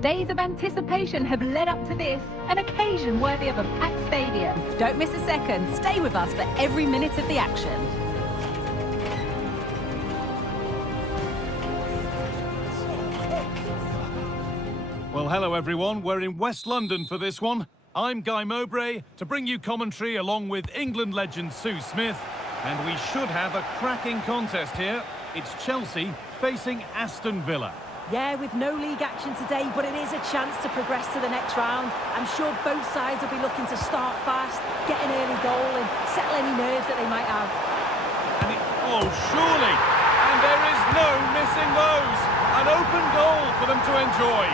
Days of anticipation have led up to this, an occasion worthy of a packed stadium. Don't miss a second. Stay with us for every minute of the action. Well, hello everyone. We're in West London for this one. I'm Guy Mowbray to bring you commentary along with England legend Sue Smith. And we should have a cracking contest here. It's Chelsea facing Aston Villa. Yeah, with no league action today, but it is a chance to progress to the next round. I'm sure both sides will be looking to start fast, get an early goal and settle any nerves that they might have. Oh, surely! And there is no missing those! An open goal for them to enjoy.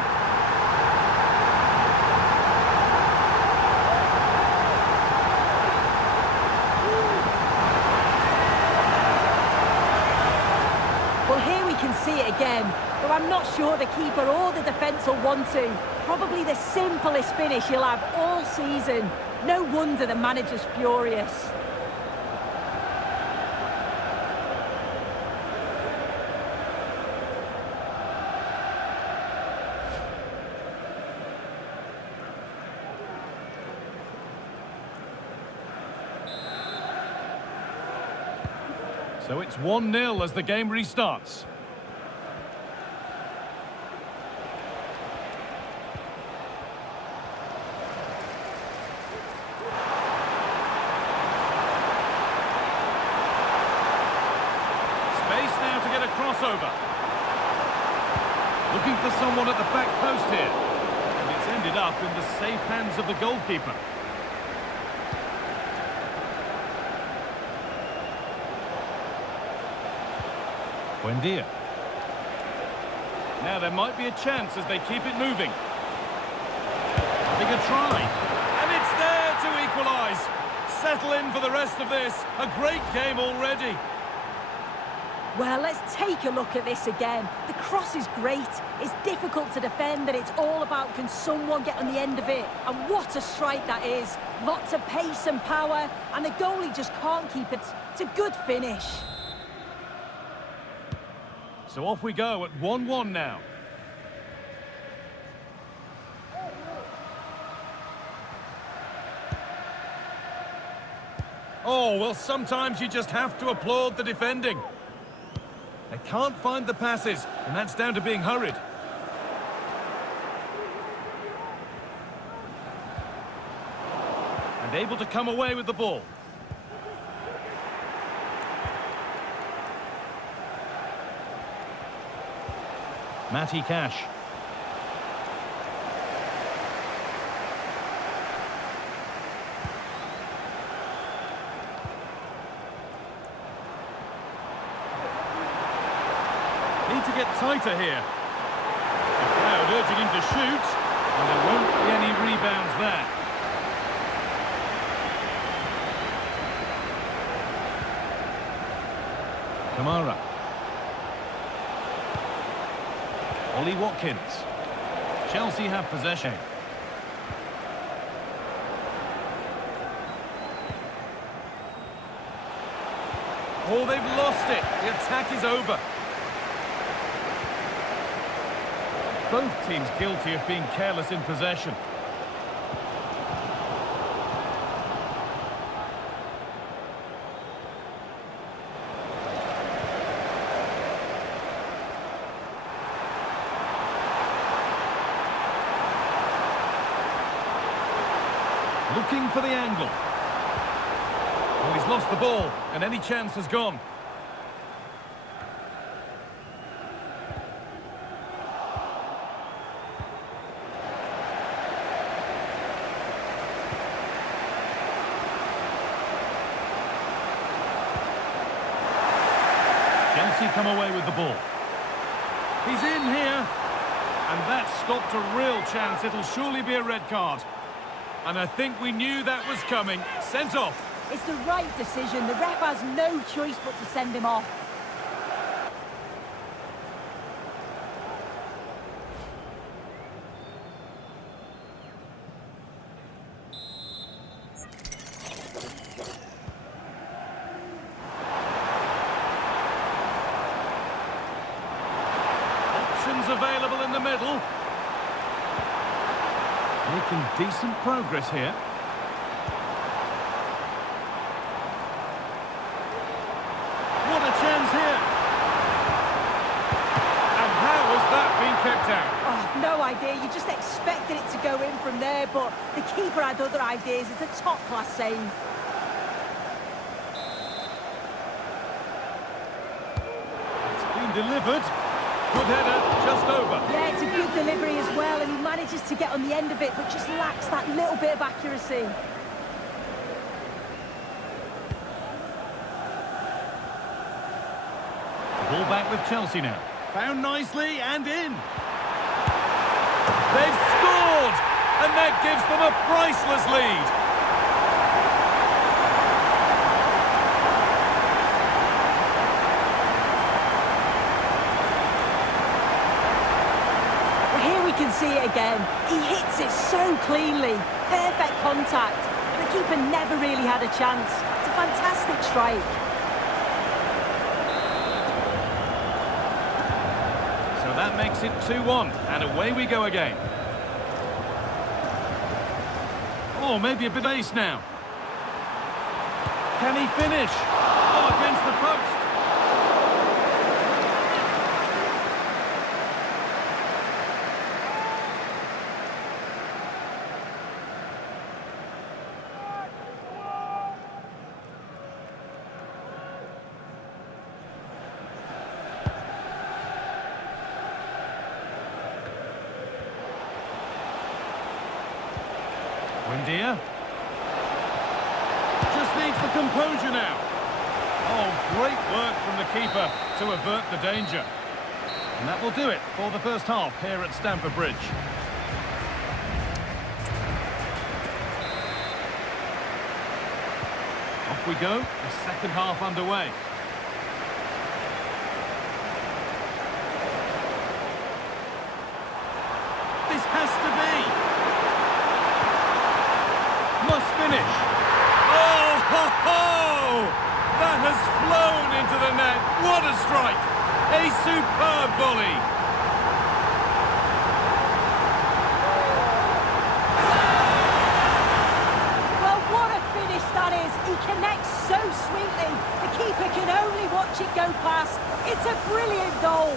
Well, here we can see it again. Though I'm not sure the keeper or the defence will want to. Probably the simplest finish you'll have all season. No wonder the manager's furious. So it's 1-0 as the game restarts. Space now to get a crossover. Looking for someone at the back post here. And it's ended up in the safe hands of the goalkeeper. Buendia. Now there might be a chance as they keep it moving. Having a try. And it's there to equalise. Settle in for the rest of this. A great game already. Well, let's take a look at this again. The cross is great. It's difficult to defend, and it's all about can someone get on the end of it. And what a strike that is. Lots of pace and power, and the goalie just can't keep it. It's a good finish. So off we go at 1-1 now. Oh, well, sometimes you just have to applaud the defending. They can't find the passes, and that's down to being hurried. And able to come away with the ball. Matty Cash. Need to get tighter here. The crowd urging him to shoot, and there won't be any rebounds there. Kamara. Ollie Watkins. Chelsea have possession. Oh, they've lost it. The attack is over. Both teams guilty of being careless in possession. Looking for the angle. Well, he's lost the ball, and any chance has gone. Chelsea come away with the ball. He's in here. And that stopped a real chance. It'll surely be a red card. And I think we knew that was coming. Sent off. It's the right decision. The ref has no choice but to send him off. Options available in the middle. Making decent progress here. What a chance here! And how has that been kept out? Oh, no idea. You just expected it to go in from there, but the keeper had other ideas. It's a top-class save. It's been delivered. Good header, just over. Yeah, it's a good delivery as well, and he manages to get on the end of it, but just lacks that little bit of accuracy. Ball back with Chelsea now. Found nicely and in. They've scored! And that gives them a priceless lead. Well, here we can see it again. He hits it so cleanly. Perfect contact. The keeper never really had a chance. It's a fantastic strike. That makes it 2-1, and away we go again. Oh, maybe a bit of ace now. Can he finish? Oh, against the post. Buendia. Just needs the composure now. Oh, great work from the keeper to avert the danger. And that will do it for the first half here at Stamford Bridge. Off we go, the second half underway. This has to be. Must finish. Oh, ho, ho! That has flown into the net. What a strike! A superb volley. Well, what a finish that is. He connects so sweetly. The keeper can only watch it go past. It's a brilliant goal.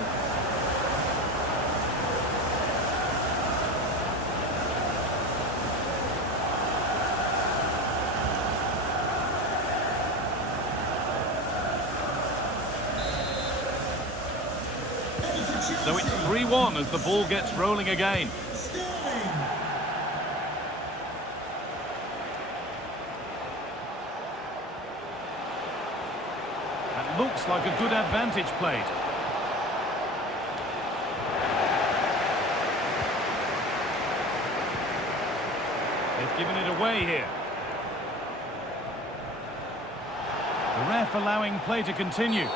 So it's 3-1 as the ball gets rolling again. That looks like a good advantage played. They've given it away here. The ref allowing play to continue.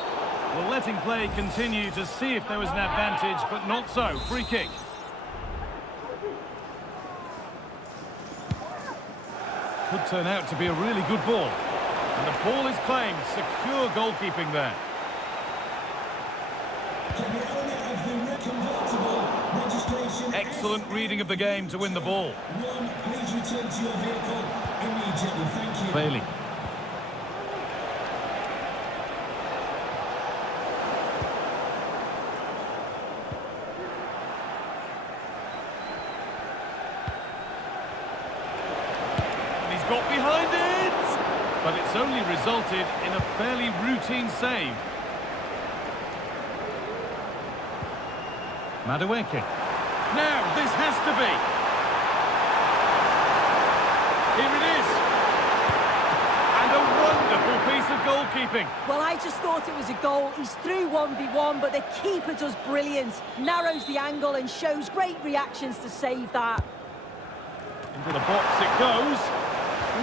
Well, letting play continue to see if there was an advantage, but not so. Free kick. Could turn out to be a really good ball. And the ball is claimed. Secure goalkeeping there. Excellent reading of the game to win the ball. Please return to your vehicle immediately. Thank you. Bailey. Got behind it, but it's only resulted in a fairly routine save. Madueke. Now this has to be. Here it is. And a wonderful piece of goalkeeping. Well, I just thought it was a goal. He's through 1v1, but the keeper does brilliant. Narrows the angle and shows great reactions to save that. Into the box it goes.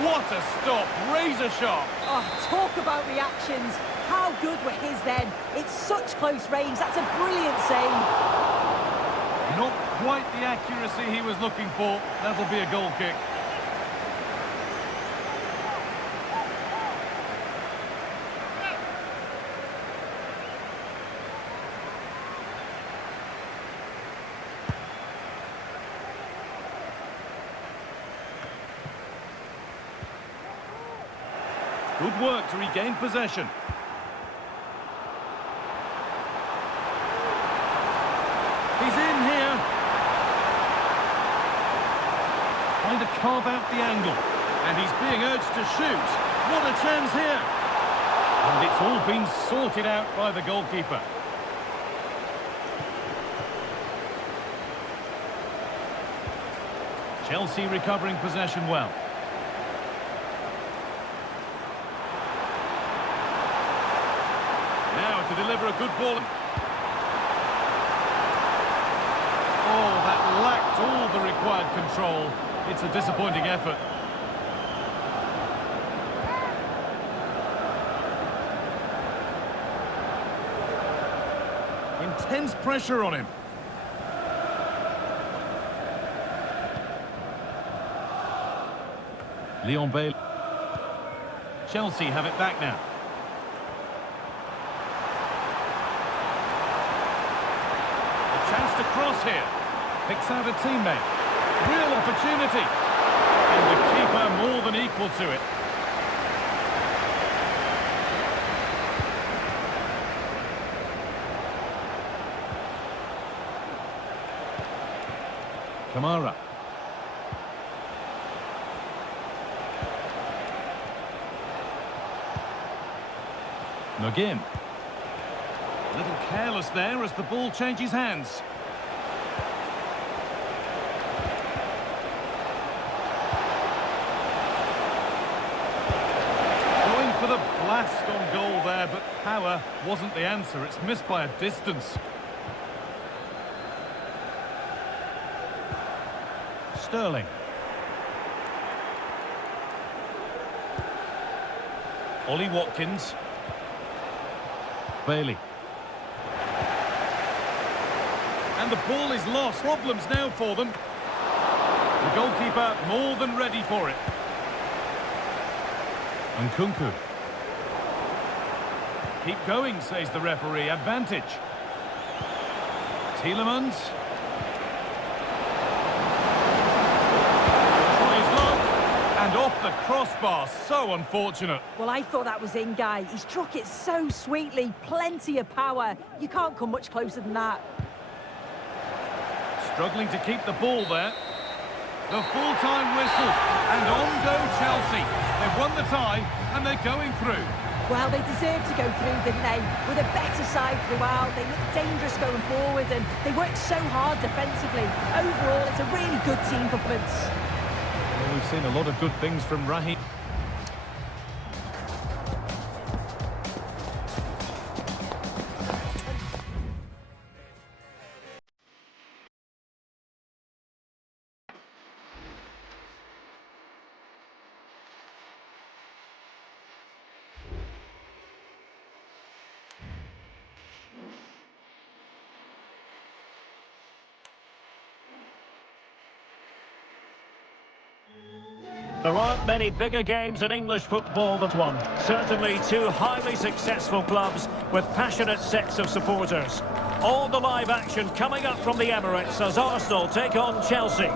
What a stop, razor sharp. Oh, talk about reactions. How good were his then? It's such close range. That's a brilliant save. Not quite the accuracy he was looking for. That'll be a goal kick. Good work to regain possession. He's in here. Trying to carve out the angle. And he's being urged to shoot. What a chance here. And it's all been sorted out by the goalkeeper. Chelsea recovering possession well. Now to deliver a good ball. Oh, that lacked all the required control. It's a disappointing effort. Intense pressure on him. Leon Bailey. Chelsea have it back now. A chance to cross here. Picks out a teammate. Real opportunity. And the keeper more than equal to it. Kamara. Nogin. A little careless there as the ball changes hands. Going for the blast on goal there, but power wasn't the answer. It's missed by a distance. Sterling. Ollie Watkins. Bailey. And the ball is lost. Problems now for them. The goalkeeper more than ready for it. Nkunku. Keep going, says the referee. Advantage. Tielemans. And off the crossbar, so unfortunate. Well, I thought that was in, Guy. He struck it so sweetly, plenty of power. You can't come much closer than that. Struggling to keep the ball there. The full-time whistle, and on go Chelsea. They've won the tie, and they're going through. Well, they deserved to go through, didn't they? With a better side throughout, they looked dangerous going forward, and they worked so hard defensively. Overall, it's a really good team performance. Well, we've seen a lot of good things from Raheem. There aren't many bigger games in English football than one. Certainly two highly successful clubs with passionate sets of supporters. All the live action coming up from the Emirates as Arsenal take on Chelsea.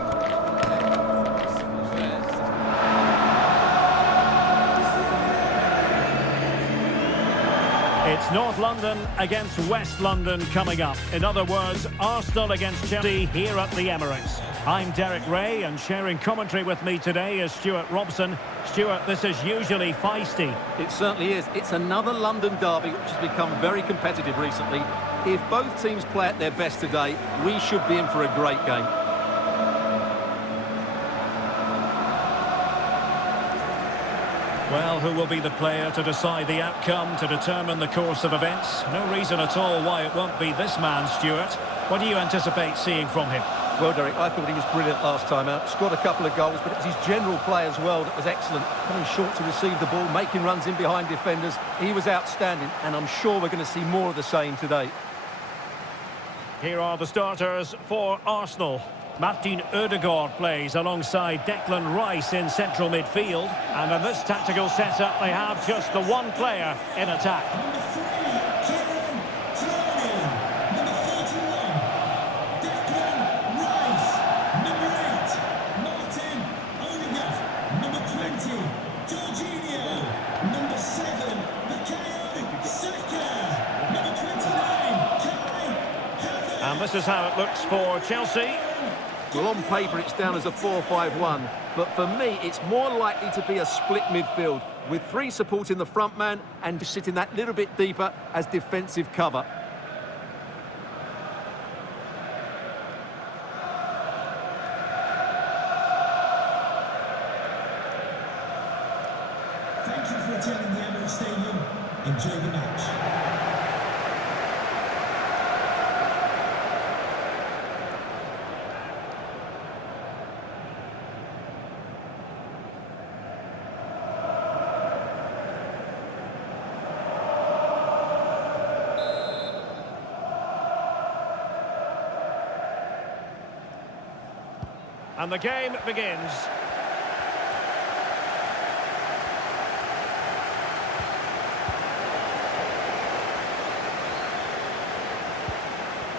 It's North London against West London coming up. In other words, Arsenal against Chelsea here at the Emirates. I'm Derek Ray, and sharing commentary with me today is Stuart Robson. Stuart, this is usually feisty. It certainly is. It's another London derby which has become very competitive recently. If both teams play at their best today, we should be in for a great game. Well, who will be the player to decide the outcome, to determine the course of events? No reason at all why it won't be this man, Stuart. What do you anticipate seeing from him? Well, Derek, I thought he was brilliant last time out. Scored a couple of goals, but it was his general play as well that was excellent. Coming short to receive the ball, making runs in behind defenders. He was outstanding, and I'm sure we're going to see more of the same today. Here are the starters for Arsenal. Martin Ødegaard plays alongside Declan Rice in central midfield. And in this tactical setup, they have just the one player in attack. Number 20, Jorginho. Number this is how it looks for Chelsea. Well, on paper, it's down as a 4-5-1. But for me, it's more likely to be a split midfield, with 3 supporting the front man and just sitting that little bit deeper as defensive cover. Thank you for attending the Emirates Stadium. Enjoy the match. And the game begins.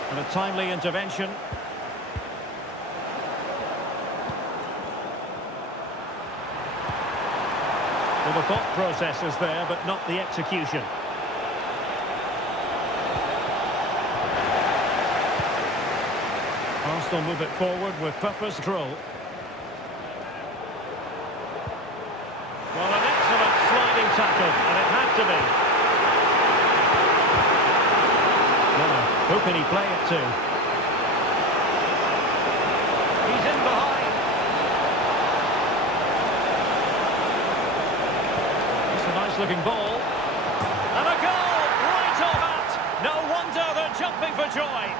And a timely intervention. Well, the thought process is there, but not the execution. Arsenal move it forward with purpose. Control. Well, an excellent sliding tackle, and it had to be. Now, who can he play it to? He's in behind. It's a nice-looking ball. And a goal! Right off that! No wonder they're jumping for joy.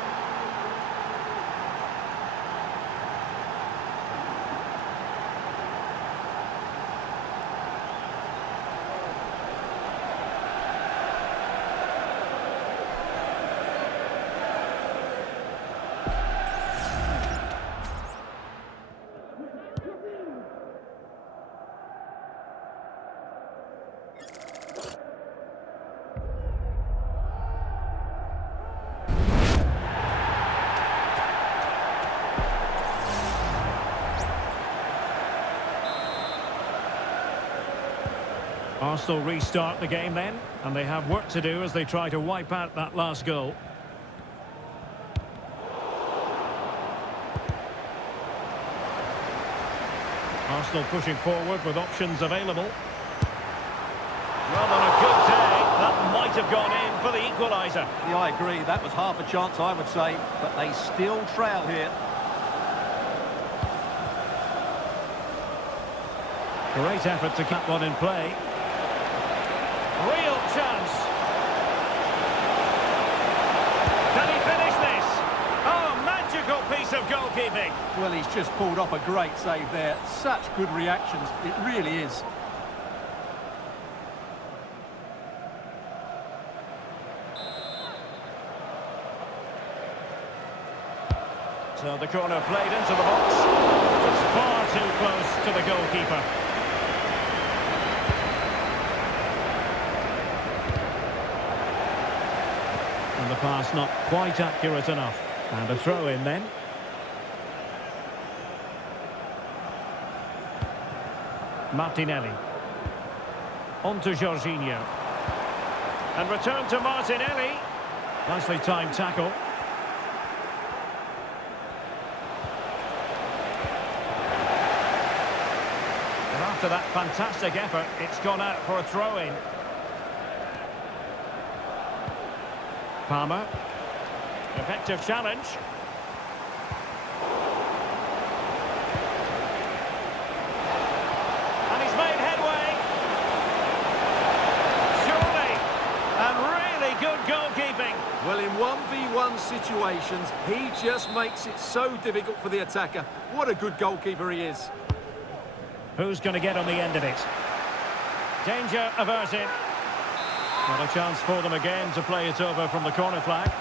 Arsenal restart the game then, and they have work to do as they try to wipe out that last goal. Arsenal pushing forward with options available. Well, on a good day, that might have gone in for the equaliser. Yeah, I agree. That was half a chance, I would say, but they still trail here. Great effort to keep one in play. Real chance. Can he finish this? Oh, magical piece of goalkeeping. Well, he's just pulled off a great save there. Such good reactions. It really is. So the corner played into the box. Just far too close to the goalkeeper. And the pass not quite accurate enough. And a throw in then. Martinelli. On to Jorginho. And return to Martinelli. Nicely timed tackle. And after that fantastic effort, it's gone out for a throw-in. Palmer. Effective challenge. And he's made headway. Surely. And really good goalkeeping. Well, in 1v1 situations, he just makes it so difficult for the attacker. What a good goalkeeper he is. Who's going to get on the end of it? Danger averted. Not a chance for them again to play it over from the corner flag.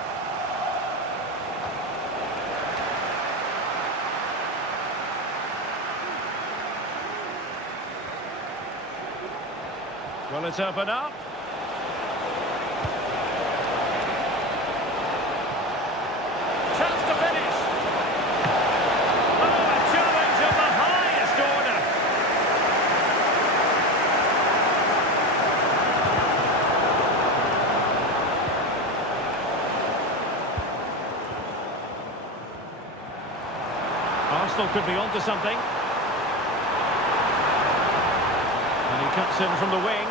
Will it open up? Chance to finish. Oh, a challenge of the highest order. Arsenal could be onto something. And he cuts in from the wing.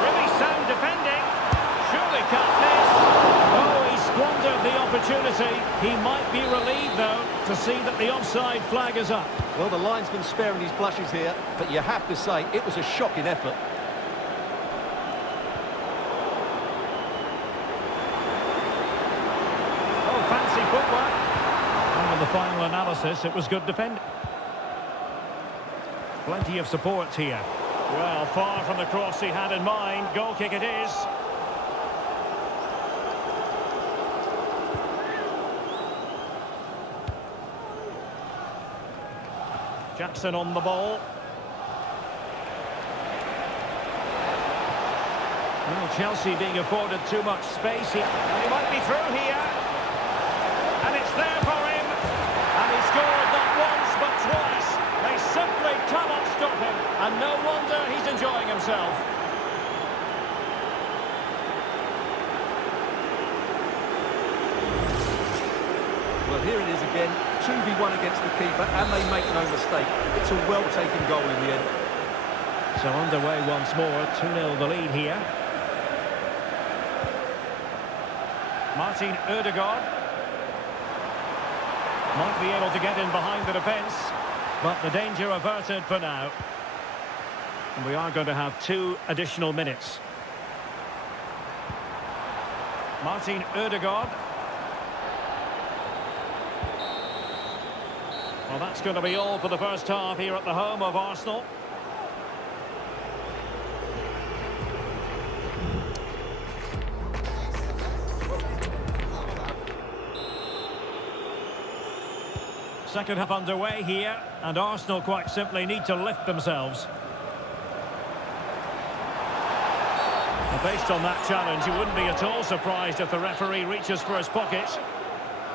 Really sound defending. Surely can't miss. Oh, he squandered the opportunity. He might be relieved, though, to see that the offside flag is up. Well, the linesman's sparing his blushes here, but you have to say it was a shocking effort. Oh, fancy footwork. And in the final analysis, it was good defending. Plenty of support here. Well, far from the cross he had in mind. Goal kick it is. Jackson on the ball. Well, Chelsea being afforded too much space. He might be through here. And it's there for him. And he scored not once but twice. They simply cannot stop him. And no wonder he's enjoying himself. Well, here it is again. 2v1 against the keeper, and they make no mistake. It's a well-taken goal in the end. So underway once more. 2-0 the lead here. Martin Ødegaard might be able to get in behind the defence, but the danger averted for now. And we are going to have 2 additional minutes. Martin Ødegaard. Well, that's going to be all for the first half here at the home of Arsenal. Second half underway here, and Arsenal quite simply need to lift themselves. And based on that challenge, you wouldn't be at all surprised if the referee reaches for his pocket.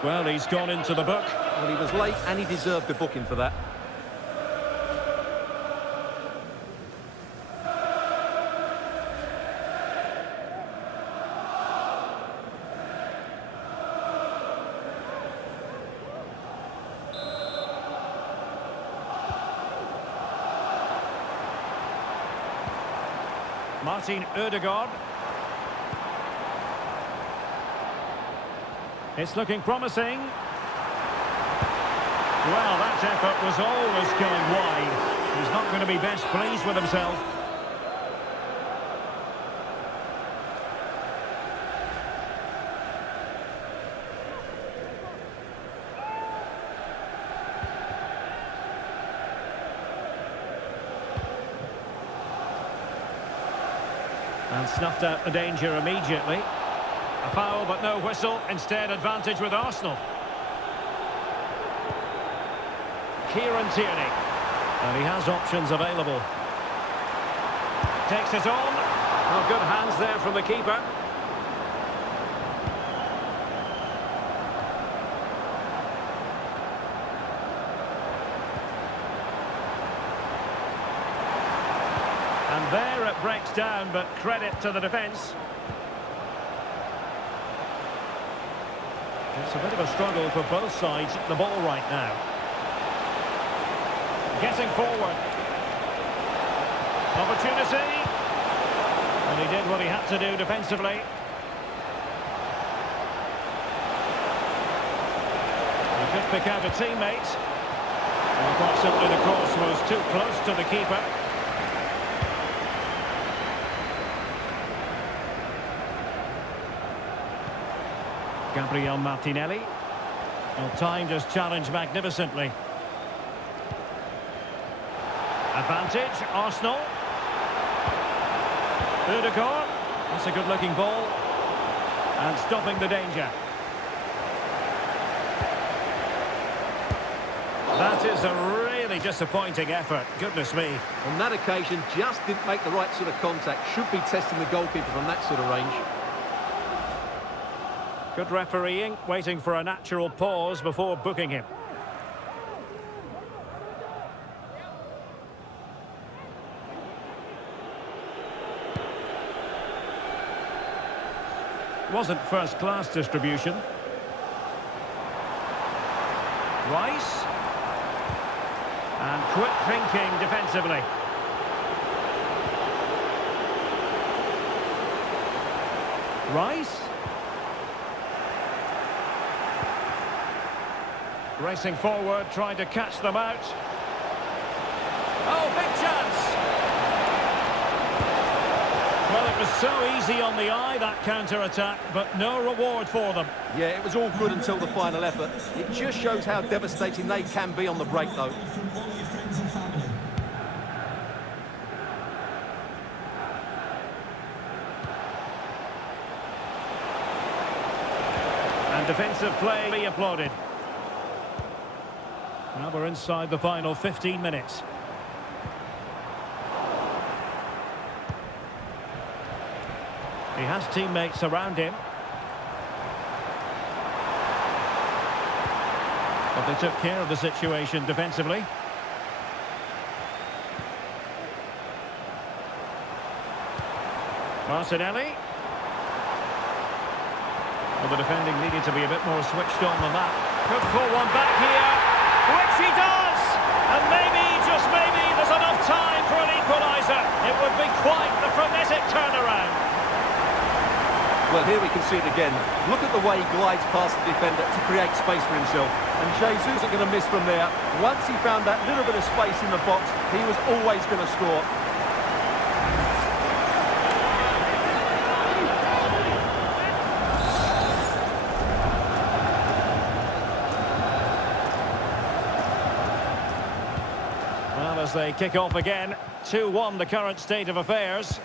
Well, he's gone into the book. Well, he was late, and he deserved a booking for that. Martin Ødegaard. It's looking promising. Well, that effort was always going wide. He's not going to be best pleased with himself. And snuffed out the danger immediately. A foul, but no whistle. Instead, advantage with Arsenal. Kieran Tierney. And he has options available. Takes it on. Oh, good hands there from the keeper. And there it breaks down, but credit to the defence. It's a bit of a struggle for both sides at the ball right now. Getting forward. Opportunity. And he did what he had to do defensively. He could pick out a teammate. And quite simply the cross was too close to the keeper. Gabriel Martinelli. Well, timed his challenge magnificently. Advantage, Arsenal. Ødegaard. That's a good-looking ball. And stopping the danger. That is a really disappointing effort. Goodness me. On that occasion, just didn't make the right sort of contact. Should be testing the goalkeeper from that sort of range. Good refereeing, waiting for a natural pause before booking him. Wasn't first-class distribution. Rice. And quick thinking defensively. Rice. Racing forward, trying to catch them out. Oh, big chance! Well, it was so easy on the eye, that counter-attack, but no reward for them. Yeah, it was all good until the final effort. It just shows how devastating they can be on the break, though. And defensive play be applauded. Now we're inside the final 15 minutes. He has teammates around him. But they took care of the situation defensively. Martinelli. Well, the defending needed to be a bit more switched on than that. Could pull one back here, which he does! And maybe, just maybe, there's enough time for an equaliser. It would be quite the frenetic turnaround. Well, here we can see it again. Look at the way he glides past the defender to create space for himself. And Jesus isn't going to miss from there. Once he found that little bit of space in the box, he was always going to score. Well, as they kick off again, 2-1 the current state of affairs.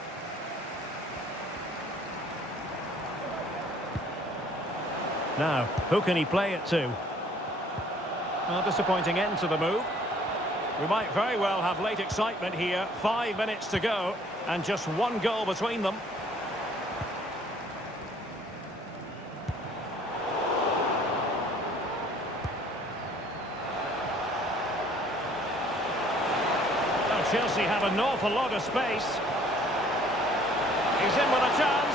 Now, who can he play it to? Well, disappointing end to the move. We might very well have late excitement here. 5 minutes to go, and just one goal between them. Now, Chelsea have an awful lot of space. He's in with a chance.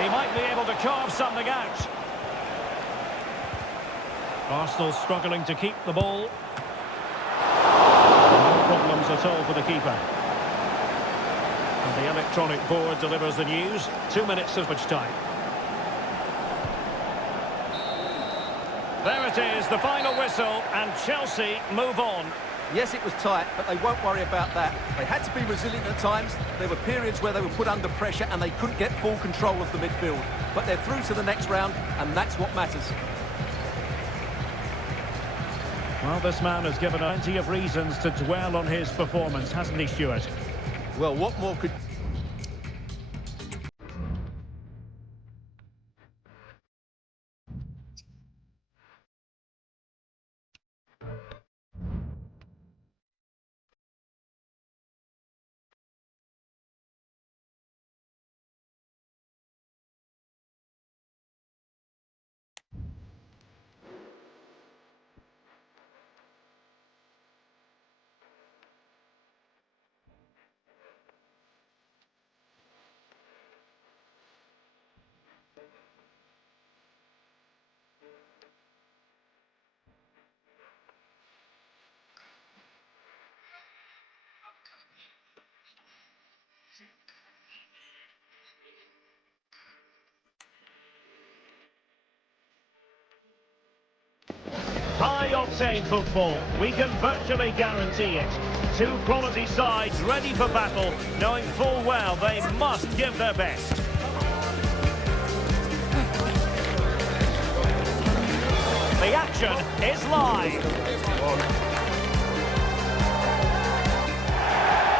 He might be able to carve something out. Arsenal struggling to keep the ball. No problems at all for the keeper. And the electronic board delivers the news. 2 minutes of which time. There it is, the final whistle, and Chelsea move on. Yes, it was tight, but they won't worry about that. They had to be resilient at times. There were periods where they were put under pressure and they couldn't get full control of the midfield. But they're through to the next round, and that's what matters. Well, this man has given plenty of reasons to dwell on his performance, hasn't he, Stuart? Well, what more could... High-octane football, we can virtually guarantee it. Two quality sides ready for battle, knowing full well they must give their best. The action is live.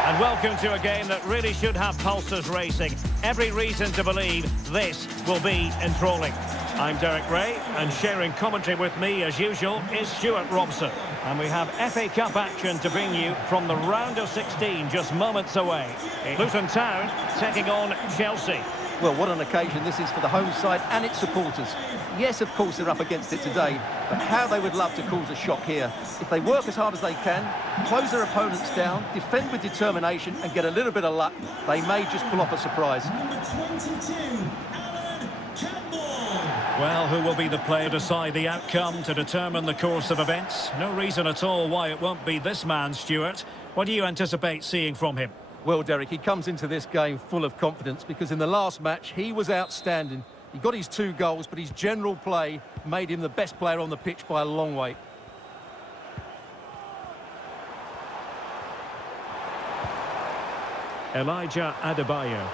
And welcome to a game that really should have pulses racing. Every reason to believe this will be enthralling. I'm Derek Ray, and sharing commentary with me, as usual, is Stuart Robson. And we have FA Cup action to bring you from the round of 16, just moments away. Luton Town taking on Chelsea. Well, what an occasion this is for the home side and its supporters. Yes, of course, they're up against it today, but how they would love to cause a shock here. If they work as hard as they can, close their opponents down, defend with determination and get a little bit of luck, they may just pull off a surprise. Well, who will be the player to decide the outcome, to determine the course of events? No reason at all why it won't be this man, Stuart. What do you anticipate seeing from him? Well, Derek, he comes into this game full of confidence because in the last match, he was outstanding. He got his 2 goals, but his general play made him the best player on the pitch by a long way. Elijah Adebayo.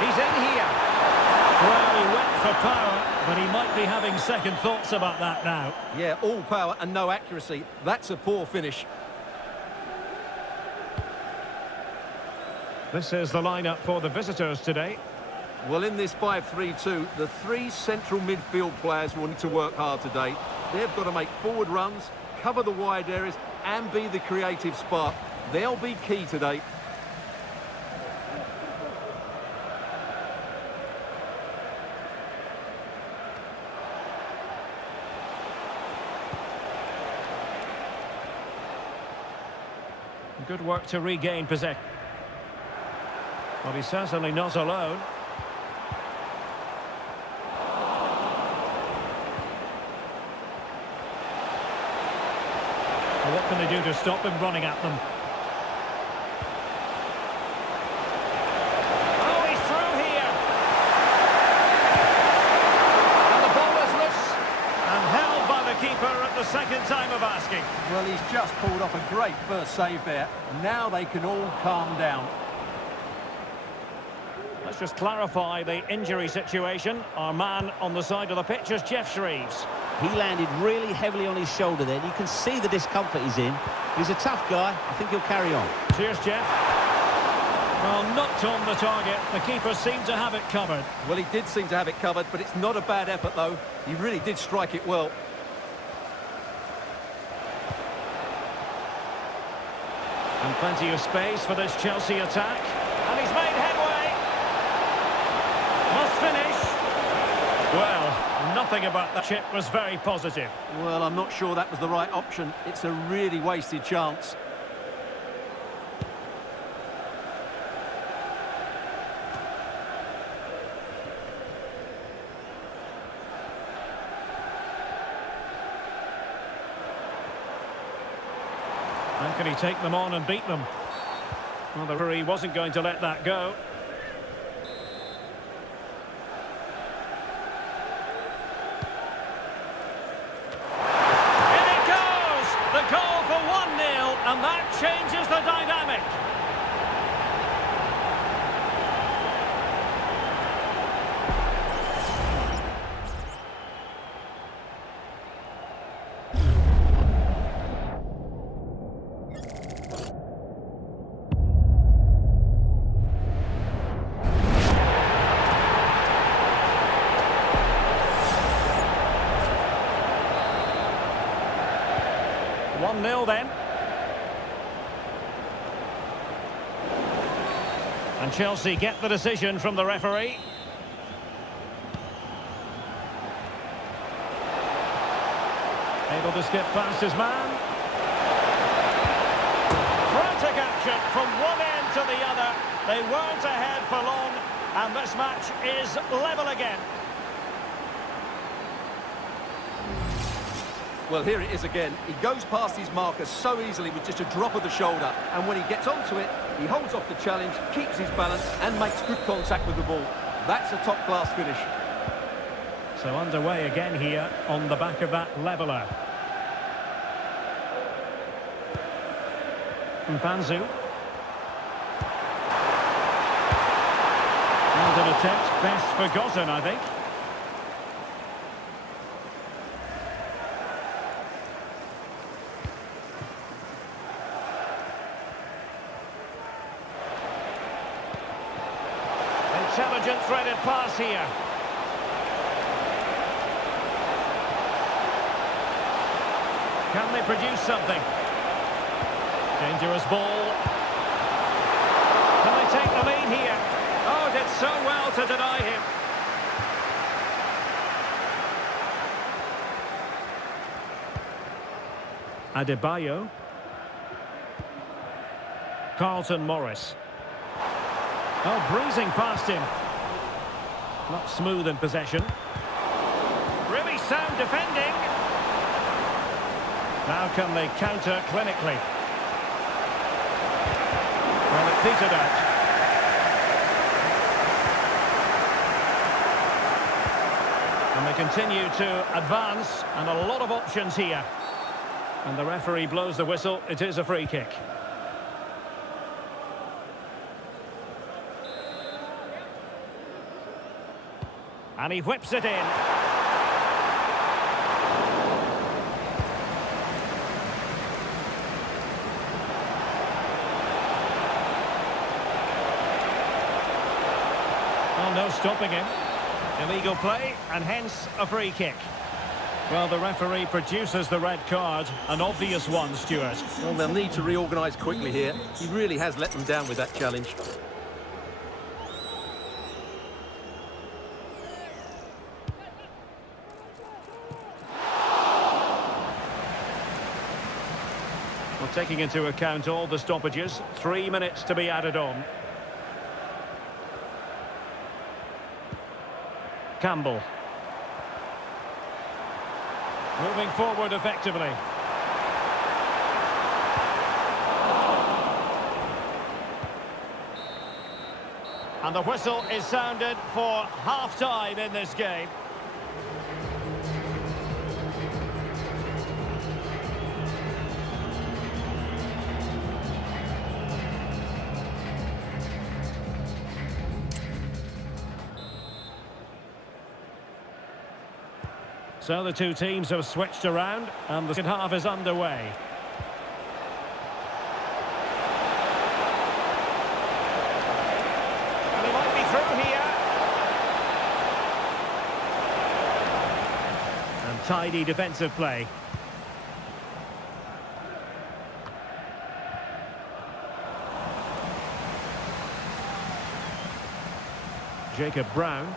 He's in here. Well, he went for power, but he might be having second thoughts about that now. Yeah, all power and no accuracy. That's a poor finish. This is the lineup for the visitors today. Well, in this 5-3-2, the 3 central midfield players will need to work hard today. They've got to make forward runs, cover the wide areas, and be the creative spark. They'll be key today. Good work to regain possession. Well, he's certainly not alone. Well, what can they do to stop him running at them? Oh, he's through here. And the ball is loose. And held by the keeper at the second time of asking. Well, he's just pulled off a great first save there. Now they can all calm down. Let's just clarify the injury situation. Our man on the side of the pitch is Geoff Shreeves. He landed really heavily on his shoulder then. You can see the discomfort he's in. He's a tough guy. I think he'll carry on. Cheers, Geoff. Well, not on the target. The keeper seemed to have it covered. Well, he did seem to have it covered, but it's not a bad effort, though. He really did strike it well. And plenty of space for this Chelsea attack. And he's made headway. Must finish. Well, nothing about that chip was very positive. Well, I'm not sure that was the right option. It's a really wasted chance. And can he take them on and beat them? Well, the referee wasn't going to let that go. In it goes! The goal for 1-0, and that changes the dynamic. Then. And Chelsea get the decision from the referee. Able to skip past his man. Frantic action from one end to the other. They weren't ahead for long, and this match is level again. Well, here it is again. He goes past his marker so easily with just a drop of the shoulder. And when he gets onto it, he holds off the challenge, keeps his balance, and makes good contact with the ball. That's a top-class finish. So underway again here on the back of that leveller. Mpanzu. And an attempt best forgotten, I think. Intelligent threaded pass here. Can they produce something? Dangerous ball. Can they take the lead here? Oh, did so well to deny him. Adebayo. Carlton Morris. Oh, breezing past him. Not smooth in possession. Really sound defending. Now can they counter clinically? Well, it petered out. And they continue to advance, and a lot of options here. And the referee blows the whistle. It is a free kick. And he whips it in. Oh, no stopping him. Illegal play, and hence a free kick. Well, the referee produces the red card, an obvious one, Stuart. Well, they'll need to reorganise quickly here. He really has let them down with that challenge. Well, taking into account all the stoppages, 3 minutes to be added on. Campbell. Moving forward effectively. And the whistle is sounded for half-time in this game. So the two teams have switched around, and the second half is underway. And he might be through here. And tidy defensive play. Jacob Brown.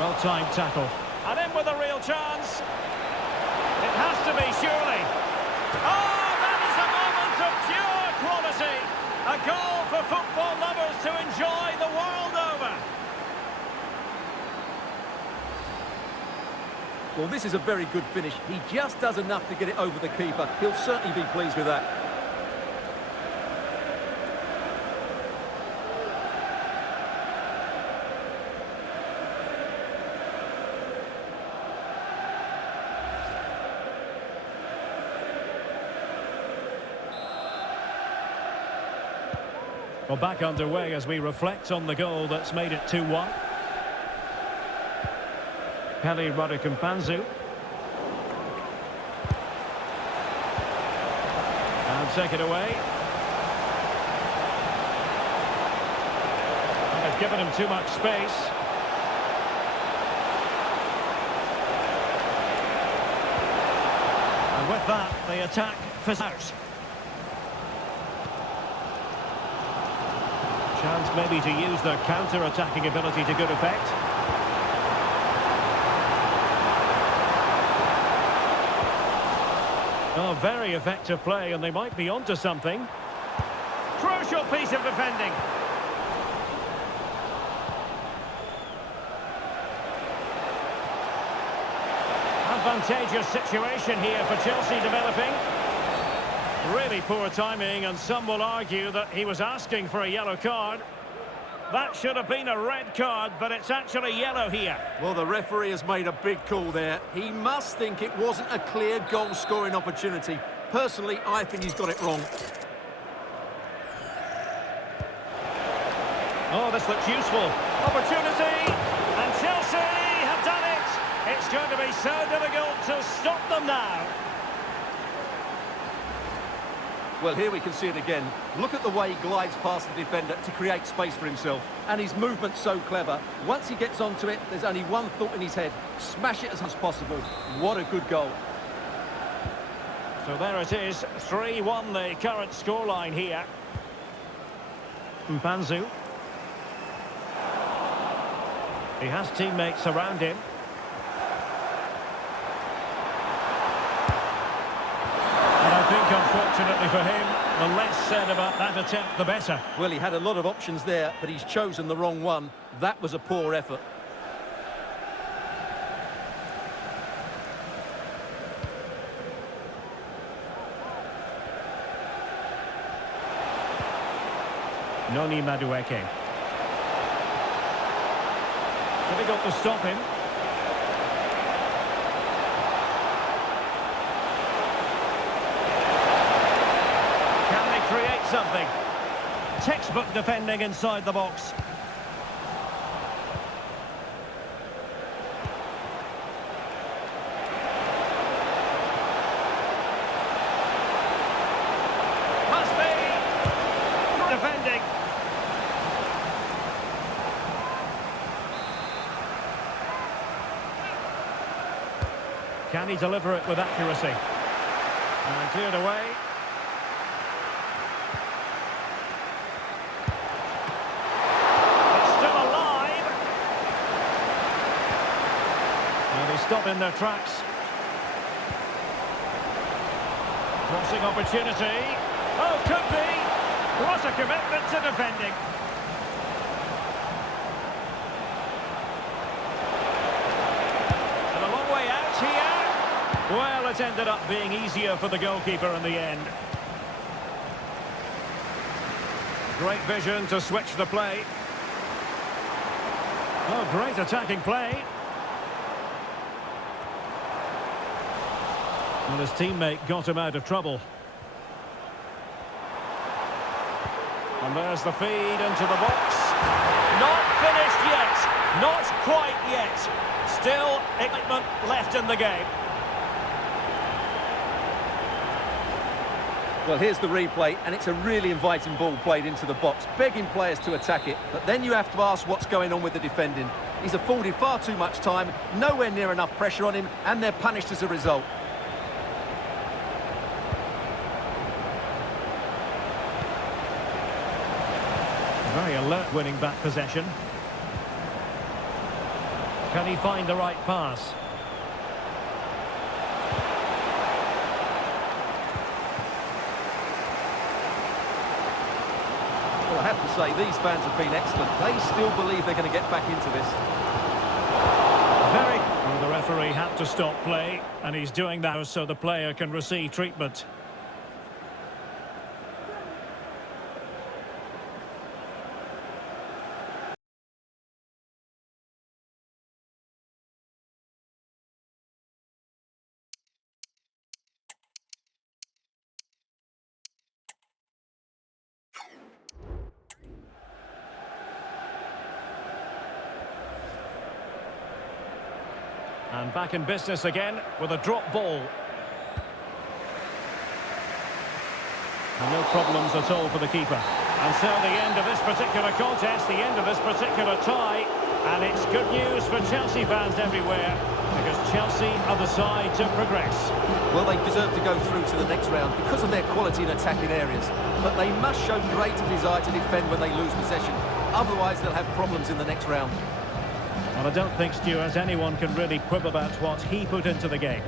Well-timed tackle. And in with a real chance. It has to be, surely. Oh, that is a moment of pure quality. A goal for football lovers to enjoy the world over. Well, this is a very good finish. He just does enough to get it over the keeper. He'll certainly be pleased with that. Well, back underway as we reflect on the goal that's made it 2-1. Pelly Rodikampanzu. And take it away. And they've given him too much space. And with that, the attack fizzles out. Chance maybe to use their counter-attacking ability to good effect. Oh, very effective play, and they might be onto something. Crucial piece of defending. Advantageous situation here for Chelsea developing. Really poor timing, and some will argue that he was asking for a yellow card. That should have been a red card, but it's actually yellow here. Well, the referee has made a big call there. He must think it wasn't a clear goal-scoring opportunity. Personally, I think he's got it wrong. Oh, this looks useful. Opportunity, and Chelsea have done it. It's going to be so difficult to stop them now. Well, here we can see it again. Look at the way he glides past the defender to create space for himself. And his movement's so clever. Once he gets onto it, there's only one thought in his head. Smash it as much as possible. What a good goal. So there it is, 3-1 the current scoreline here. Mpanzu. He has teammates around him. And I think, unfortunately for him, the less said about that attempt, the better. Well, he had a lot of options there, but he's chosen the wrong one. That was a poor effort. Noni Madueke. Difficult to stop him. Can they create something? Textbook defending inside the box. Must be defending. Can he deliver it with accuracy? And cleared away. It's still alive. And they stop in their tracks. Crossing opportunity. Oh, could be. What a commitment to defending. And a long way out here. Well, it ended up being easier for the goalkeeper in the end. Great vision to switch the play. Oh, great attacking play. And his teammate got him out of trouble. And there's the feed into the box. Not finished yet. Not quite yet. Still excitement left in the game. Well, here's the replay, and it's a really inviting ball played into the box, begging players to attack it. But then you have to ask what's going on with the defending. He's afforded far too much time, nowhere near enough pressure on him, and they're punished as a result. Very alert winning back possession. Can he find the right pass? Well, I have to say, these fans have been excellent. They still believe they're going to get back into this. Well, the referee had to stop play, and he's doing that so the player can receive treatment. And back in business again with a drop ball. And no problems at all for the keeper. And so the end of this particular contest, the end of this particular tie. And it's good news for Chelsea fans everywhere, because Chelsea are the side to progress. Well, they deserve to go through to the next round because of their quality in attacking areas. But they must show greater desire to defend when they lose possession. Otherwise, they'll have problems in the next round. Well, I don't think, Stuart, anyone can really quibble about what he put into the game.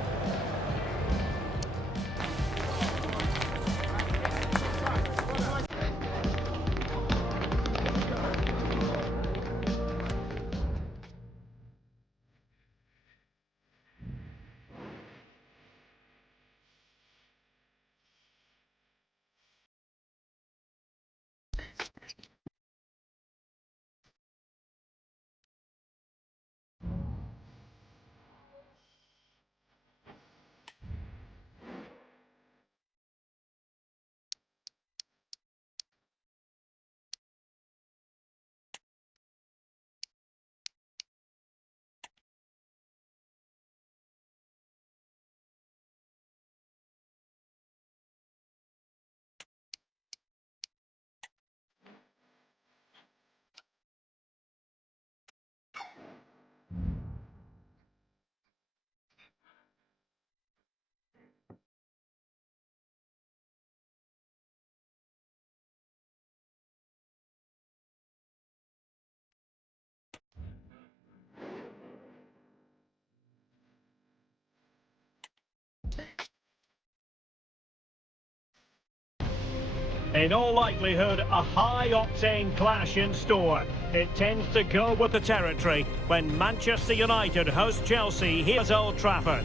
In all likelihood, a high-octane clash in store. It tends to go with the territory when Manchester United host Chelsea here at Old Trafford.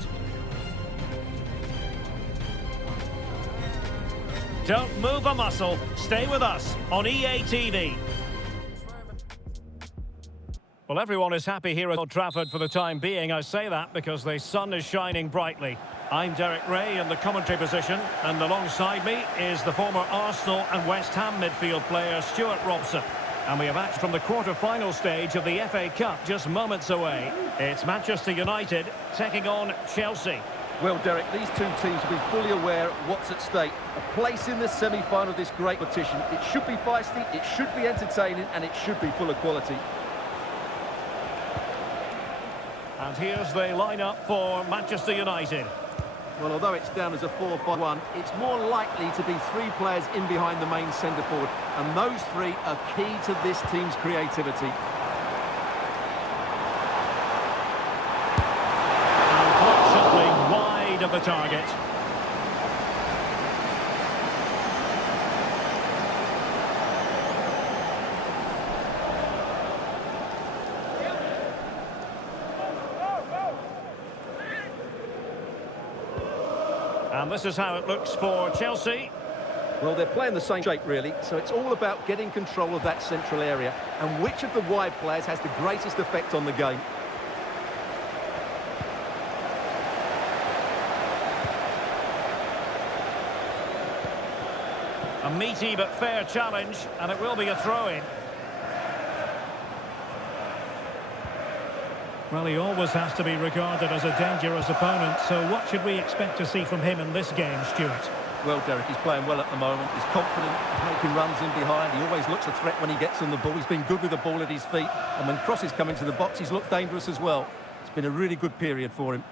Don't move a muscle. Stay with us on EA TV. Well, everyone is happy here at Old Trafford for the time being. I say that because the sun is shining brightly. I'm Derek Ray in the commentary position, and alongside me is the former Arsenal and West Ham midfield player Stuart Robson. And we have action from the quarter-final stage of the FA Cup just moments away. It's Manchester United taking on Chelsea. Well, Derek, these two teams will be fully aware of what's at stake. A place in the semi-final of this great competition. It should be feisty, it should be entertaining, and it should be full of quality. And here's the lineup for Manchester United. Well, although it's down as a 4-5-1, it's more likely to be three players in behind the main centre-forward. And those three are key to this team's creativity. Unfortunately, wide of the target. And this is how it looks for Chelsea. Well, they're playing the same shape, really, so it's all about getting control of that central area and which of the wide players has the greatest effect on the game. A meaty but fair challenge, and it will be a throw-in. Well, he always has to be regarded as a dangerous opponent, so what should we expect to see from him in this game, Stuart? Well, Derek, he's playing well at the moment. He's confident, he's making runs in behind. He always looks a threat when he gets on the ball. He's been good with the ball at his feet. And when crosses come into the box, he's looked dangerous as well. It's been a really good period for him.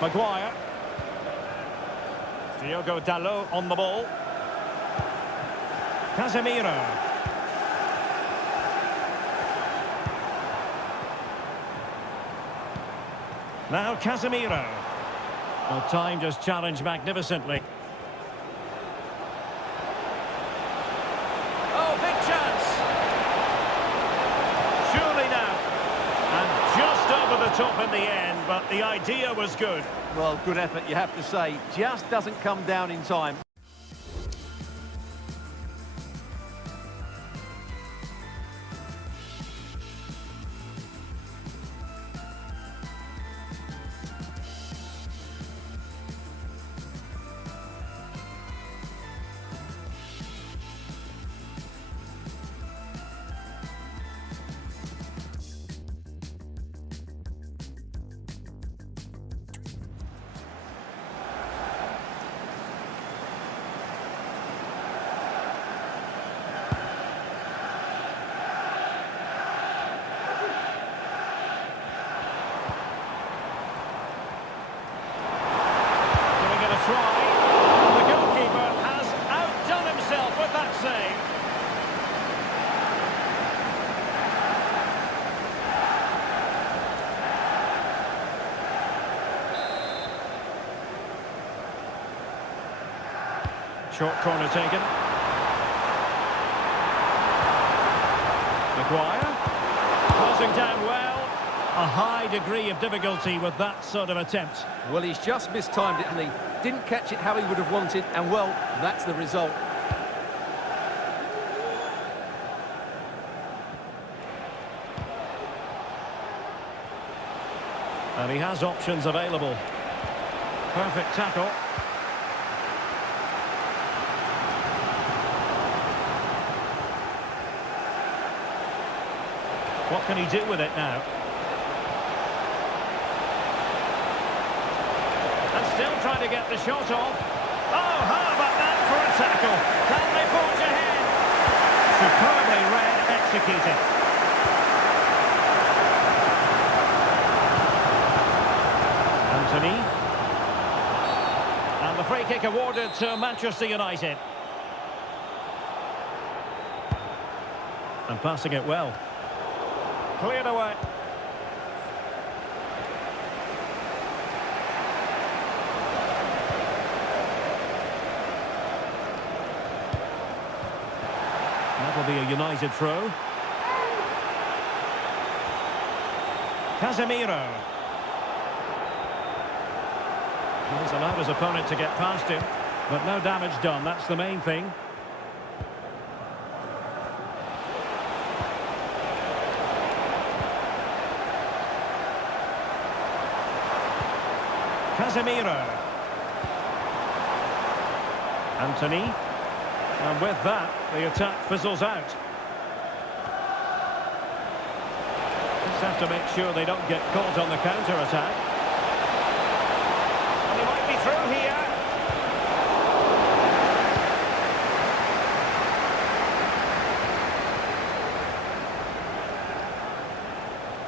Maguire. Diogo Dalot on the ball. Casemiro. Now Casemiro. Well, timed his challenge magnificently. Oh, big chance. Surely now. And just over the top in the end, but the idea was good. Well, good effort, you have to say. Just doesn't come down in time. The goalkeeper has outdone himself with that save. Short corner taken. Maguire. Closing down well. A high degree of difficulty with that sort of attempt. Well, he's just mistimed it, and he didn't catch it how he would have wanted, and, well, that's the result. And he has options available. Perfect tackle. What can he do with it now? And still trying to get the shot off. Oh, how about that for a tackle? Can they forge ahead? Superbly read, executed. Anthony. And the free kick awarded to Manchester United. And passing it well. Cleared away. be a United throw. Casemiro. He's allowed his opponent to get past him, but no damage done, that's the main thing. Casemiro. Anthony. And with that, the attack fizzles out. Just have to make sure they don't get caught on the counter-attack. And he might be through here.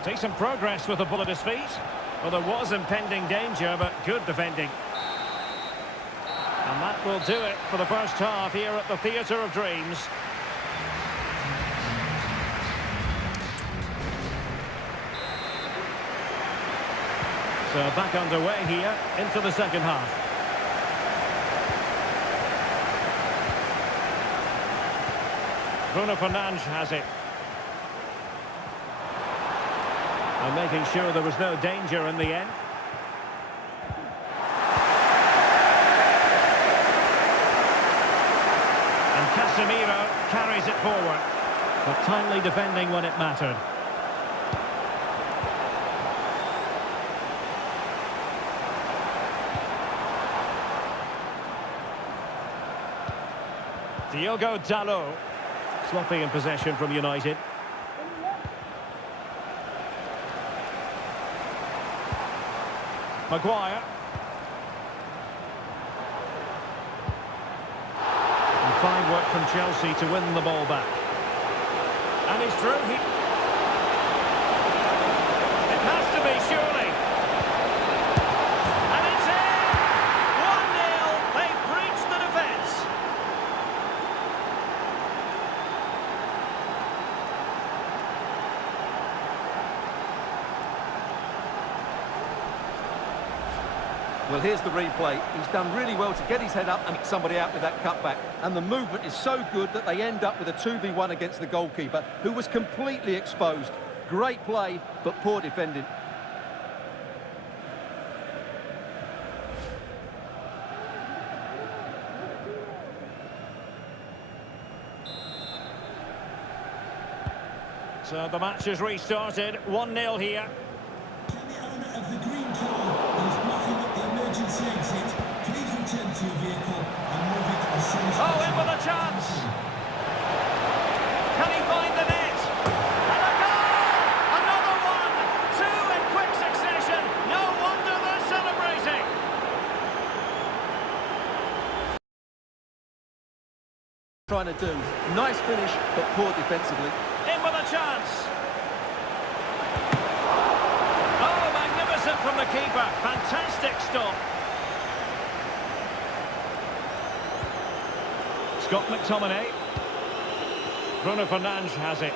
Decent progress with the ball at his feet. Well, there was impending danger, but good defending. And that will do it for the first half here at the Theatre of Dreams. So back underway here into the second half. Bruno Fernandes has it. And making sure there was no danger in the end. And Casemiro carries it forward. But timely defending when it mattered. Diogo Dalot. Sloppy in possession from United. Maguire. And fine work from Chelsea to win the ball back. And he's through. It has to be, surely. And it's in! 1-0. They've breached the defence. Well, here's the replay. He's done really well to get his head up and get somebody out with that cutback. And the movement is so good that they end up with a 2v1 against the goalkeeper, who was completely exposed. Great play, but poor defending. So the match has restarted. 1-0 here. Can the owner of the green car who is blocking up the emergency exit please return to your vehicle and move it as soon as possible? Oh, in with a chance! Can he find the net? And a goal! Another one! Two in quick succession! No wonder they're celebrating! Trying to do. Nice finish, but poor defensively. In with a chance! Oh, magnificent from the keeper. Fantastic stop. Scott McTominay. Bruno Fernandes has it.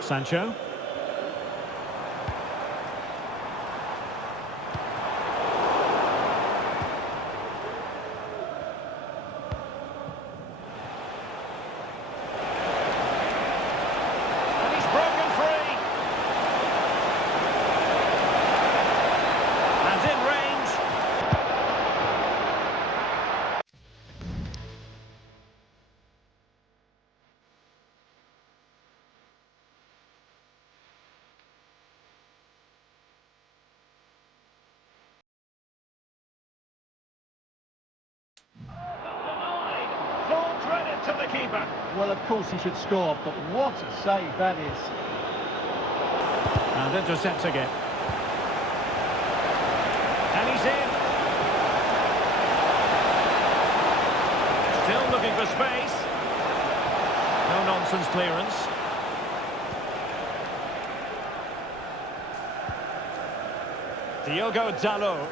Sancho. And he's broken free. And in range. Full credit to the keeper. Well, of course he should score, but what a save that is. And intercepts again. And he's in. Still looking for space. No nonsense clearance. Diogo Dalot.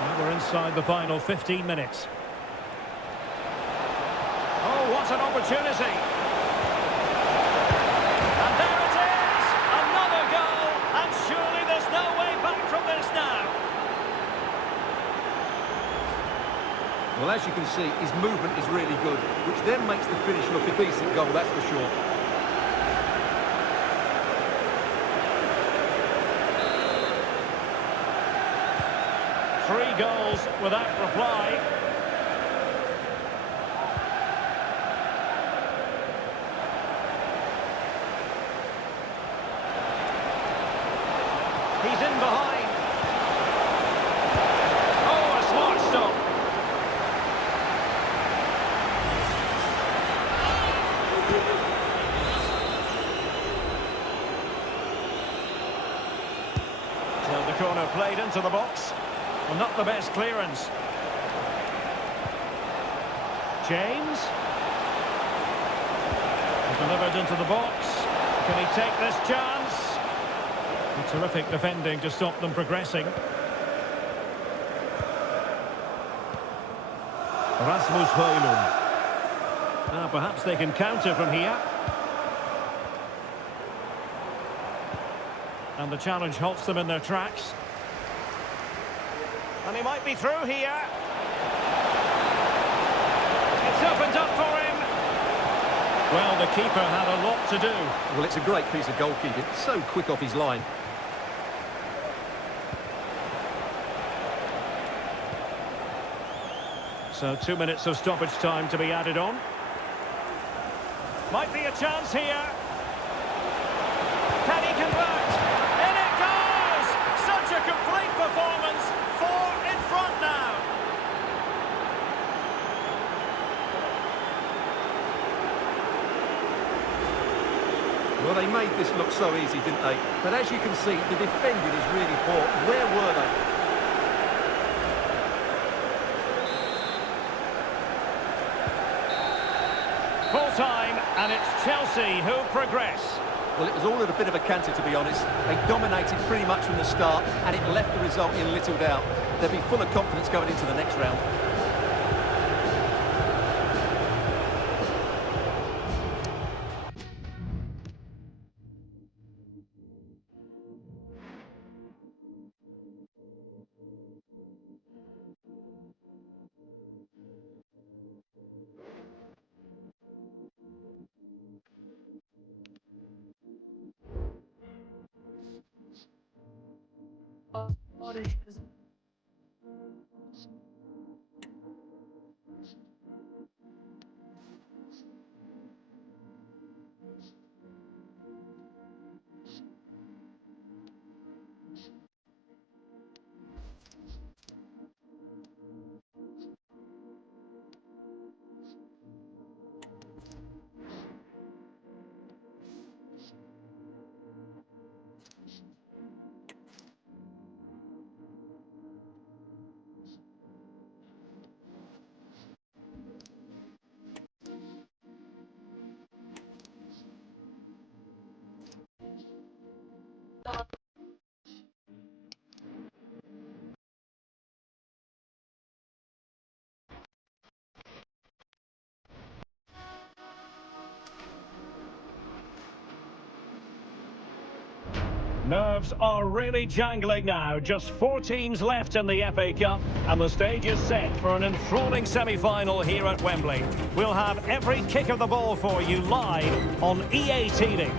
Now we're inside the final 15 minutes. Oh, what an opportunity! And there it is! Another goal! And surely there's no way back from this now! Well, as you can see, his movement is really good, which then makes the finish look a decent goal, that's for sure. Three goals without reply. He's in behind. Oh, a smart stop. So the corner played into the box. Well, not the best clearance. James. Delivered into the box. Can he take this chance? A terrific defending to stop them progressing. Rasmus Højlund. Now perhaps they can counter from here. And the challenge halts them in their tracks. And he might be through here. It's opened up for him. Well, the keeper had a lot to do. Well, it's a great piece of goalkeeping. So quick off his line. So 2 minutes of stoppage time to be added on. Might be a chance here. Can he convert? In it goes! Such a complete performance. 4 in front now. Well, they made this look so easy, didn't they? But as you can see, the defending is really poor. Where were they? Full time, and it's Chelsea who progress. Well, it was all at a bit of a canter, to be honest. They dominated pretty much from the start, and it left the result in little doubt. They'll be full of confidence going into the next round. Nerves are really jangling now. Just 4 teams left in the FA Cup, and the stage is set for an enthralling semi-final here at Wembley. We'll have every kick of the ball for you live on EA TV.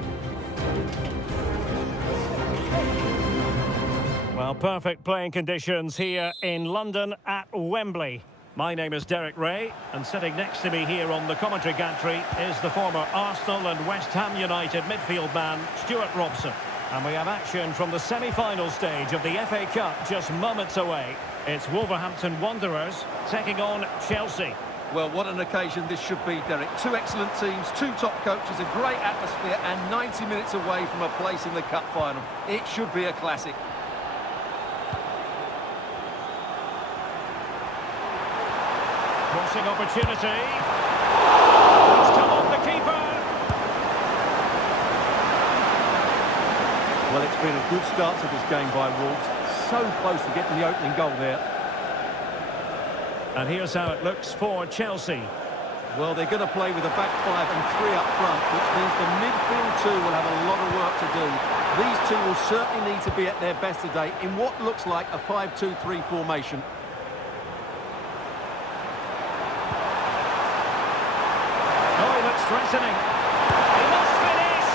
Well, perfect playing conditions here in London at Wembley. My name is Derek Ray, and sitting next to me here on the commentary gantry is the former Arsenal and West Ham United midfield man, Stuart Robson. And we have action from the semi-final stage of the FA Cup just moments away. It's Wolverhampton Wanderers taking on Chelsea. Well, what an occasion this should be, Derek. 2 excellent teams, 2 top coaches, a great atmosphere, and 90 minutes away from a place in the cup final. It should be a classic. Crossing opportunity. It's come off the keeper. Well, it's been a good start to this game by Wolves. So close to getting the opening goal there. And here's how it looks for Chelsea. Well, they're going to play with a back 5 and 3 up front, which means the midfield two will have a lot of work to do. These two will certainly need to be at their best today in what looks like a 5-2-3 formation. threatening. He must finish!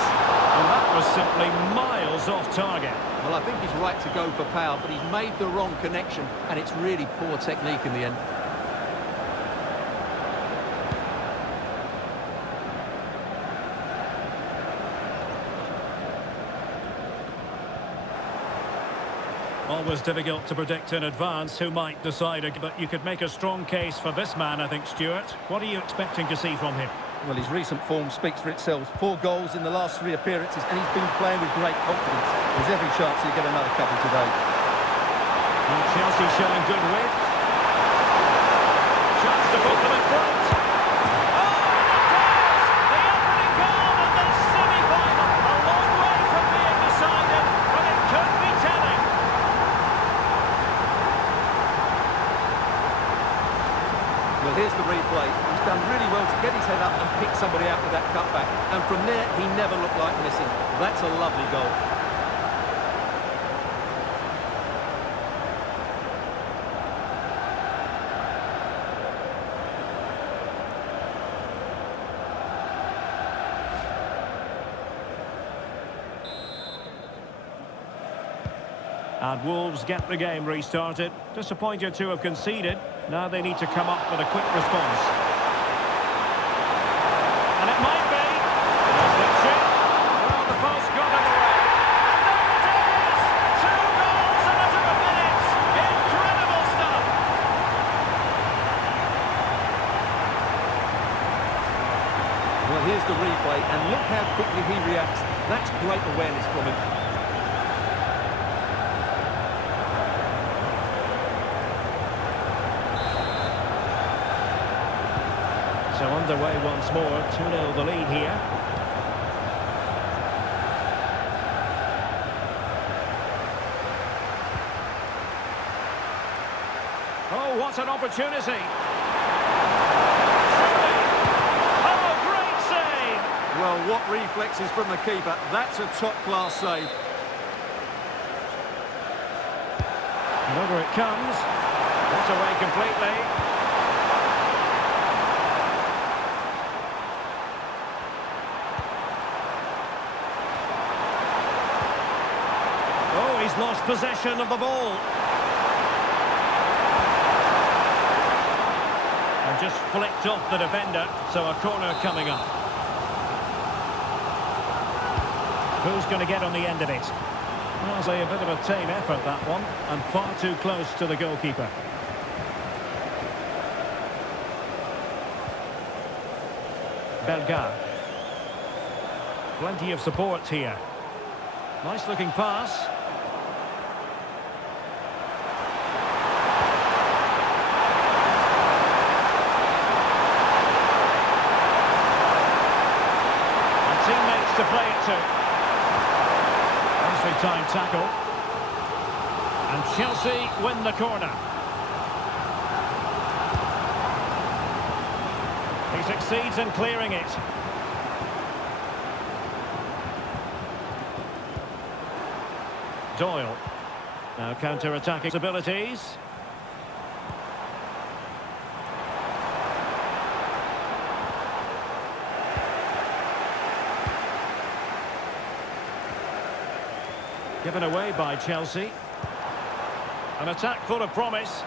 And that was simply miles off target. Well, I think he's right to go for power, but he's made the wrong connection, and it's really poor technique in the end. Always difficult to predict in advance who might decide, but you could make a strong case for this man, I think, Stuart. What are you expecting to see from him? Well, his recent form speaks for itself. 4 goals in the last 3 appearances, and he's been playing with great confidence. There's every chance he'll get another couple today. And Chelsea showing good width. Chance to put them in front. Oh, and it goes! The opening goal in the semi-final. A long way from being decided, but it could be telling. Well, here's the replay. He's done really well to get his head up and pick somebody out with that cutback. And from there, he never looked like missing. That's a lovely goal. And Wolves get the game restarted. Disappointed to have conceded. Now they need to come up with a quick response. And it might be. There's the chip. Well, the post got it away. And there it is! 2 goals in under a minute. Incredible stuff. Well, here's the replay, and look how quickly he reacts. That's great awareness from him. So underway once more, 2-0 the lead here. Oh, what an opportunity! Surely. Oh, great save! Well, what reflexes from the keeper. That's a top-class save. And over it comes. That's away completely. He's lost possession of the ball. And just flicked off the defender, so a corner coming up. Who's going to get on the end of it? Well, I'll say a bit of a tame effort, that one, and far too close to the goalkeeper. Bellegarde. Plenty of support here. Nice looking pass. To play it to. Nicely timed tackle. And Chelsea win the corner. He succeeds in clearing it. Doyle. Now counter-attacking abilities. Given away by Chelsea. An attack full of promise.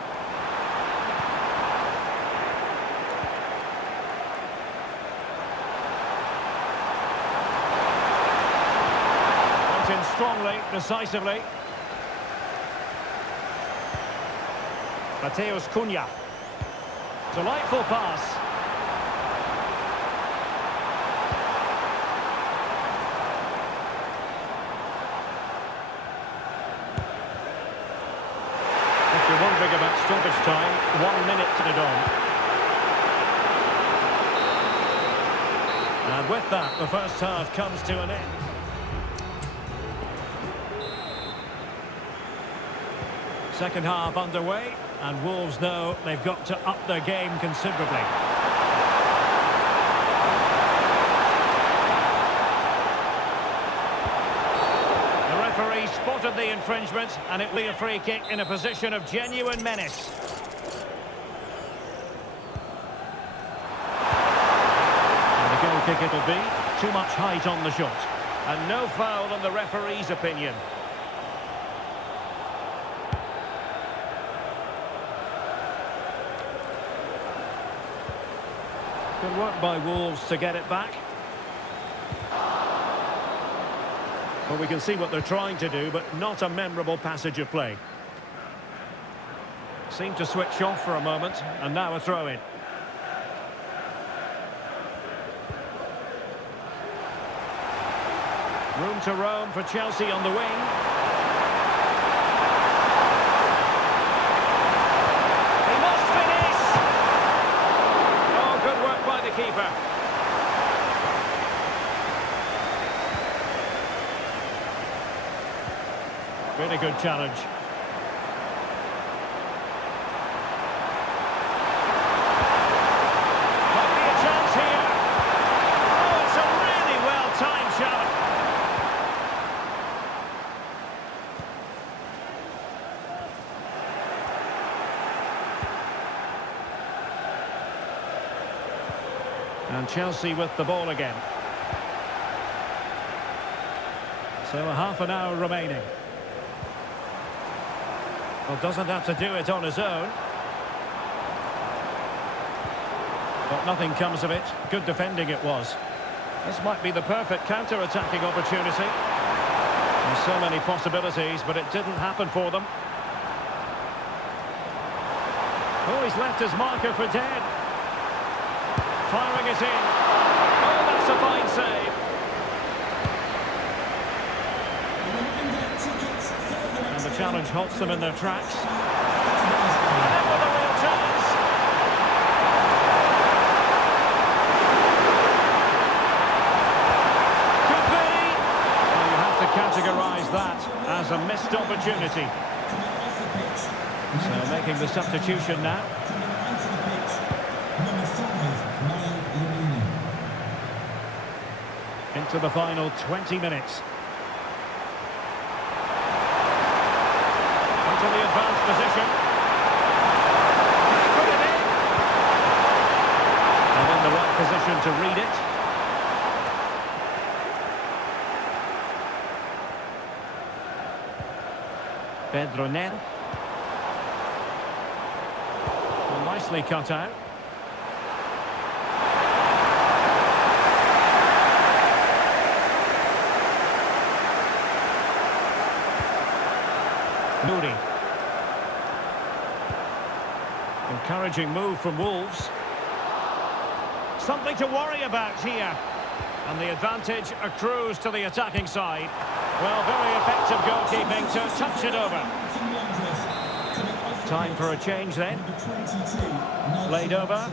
Went in strongly, decisively. Matheus Cunha. Delightful pass. Wondering about stoppage time, 1 minute to the dawn. And with that, the first half comes to an end. Second half underway, and Wolves know they've got to up their game considerably. Spotted the infringement, and it will be a free kick in a position of genuine menace. And the goal kick it'll be. Too much height on the shot. And no foul in the referee's opinion. Good work by Wolves to get it back. Well, we can see what they're trying to do, but not a memorable passage of play. Seemed to switch off for a moment, and now a throw-in. Room to roam for Chelsea on the wing. He must finish! Oh, good work by the keeper. Really good challenge. Might be a chance here. Oh, it's a really well-timed shot. And Chelsea with the ball again. So a half an hour remaining. Well, doesn't have to do it on his own. But nothing comes of it. Good defending it was. This might be the perfect counter-attacking opportunity. There's so many possibilities, but it didn't happen for them. Oh, he's left his marker for dead. Firing it in. Oh, that's a fine save. And the challenge halts them in their tracks. And with a real chance. Could be. Well, you have to categorise that as a missed opportunity. So making the substitution now. Into the final 20 minutes. Into the advanced position. Put it in. And in the right position to read it. Pedro Neto. Well, nicely cut out. Nouri. Encouraging move from Wolves. Something to worry about here. And the advantage accrues to the attacking side. Well, very effective goalkeeping to touch it over. Time for a change then. Played over.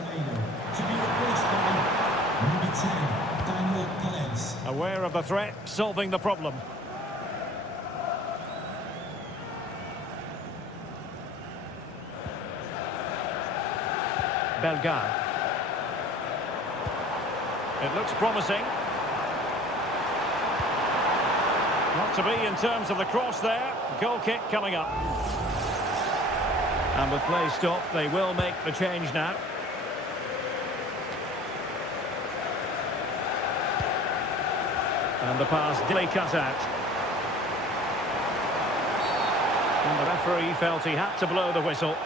Aware of the threat, solving the problem. Bellegarde. It looks promising. Not to be in terms of the cross there. Goal kick coming up. And with play stopped, they will make the change now. And the pass dilly cut out. And the referee felt he had to blow the whistle.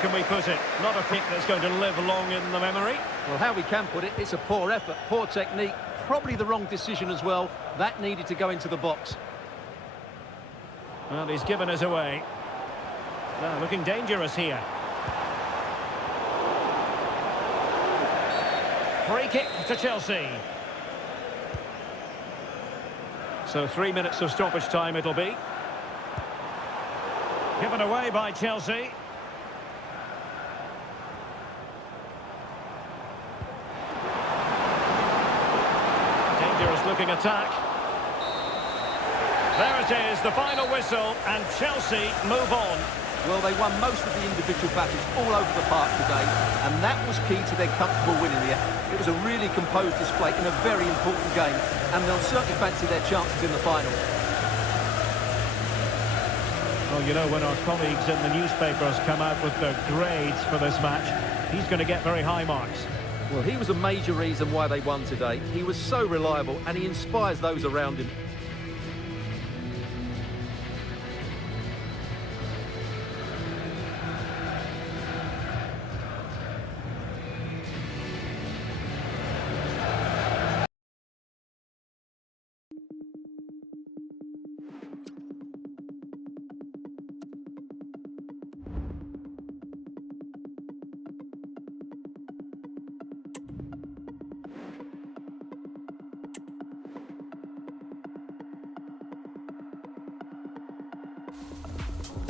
Can we put it? Not a kick that's going to live long in the memory. Well, how we can put it, it's a poor effort, poor technique, probably the wrong decision as well. That needed to go into the box. Well, he's given us away. Now, looking dangerous here. Free kick to Chelsea. So 3 minutes of stoppage time it'll be. Given away by Chelsea. Looking attack. There it is, the final whistle, and Chelsea move on. Well, they won most of the individual battles all over the park today, and that was key to their comfortable winning here. It was a really composed display in a very important game, and they'll certainly fancy their chances in the final. Well, you know, when our colleagues in the newspapers come out with their grades for this match, he's going to get very high marks. Well, he was a major reason why they won today. He was so reliable, and he inspires those around him.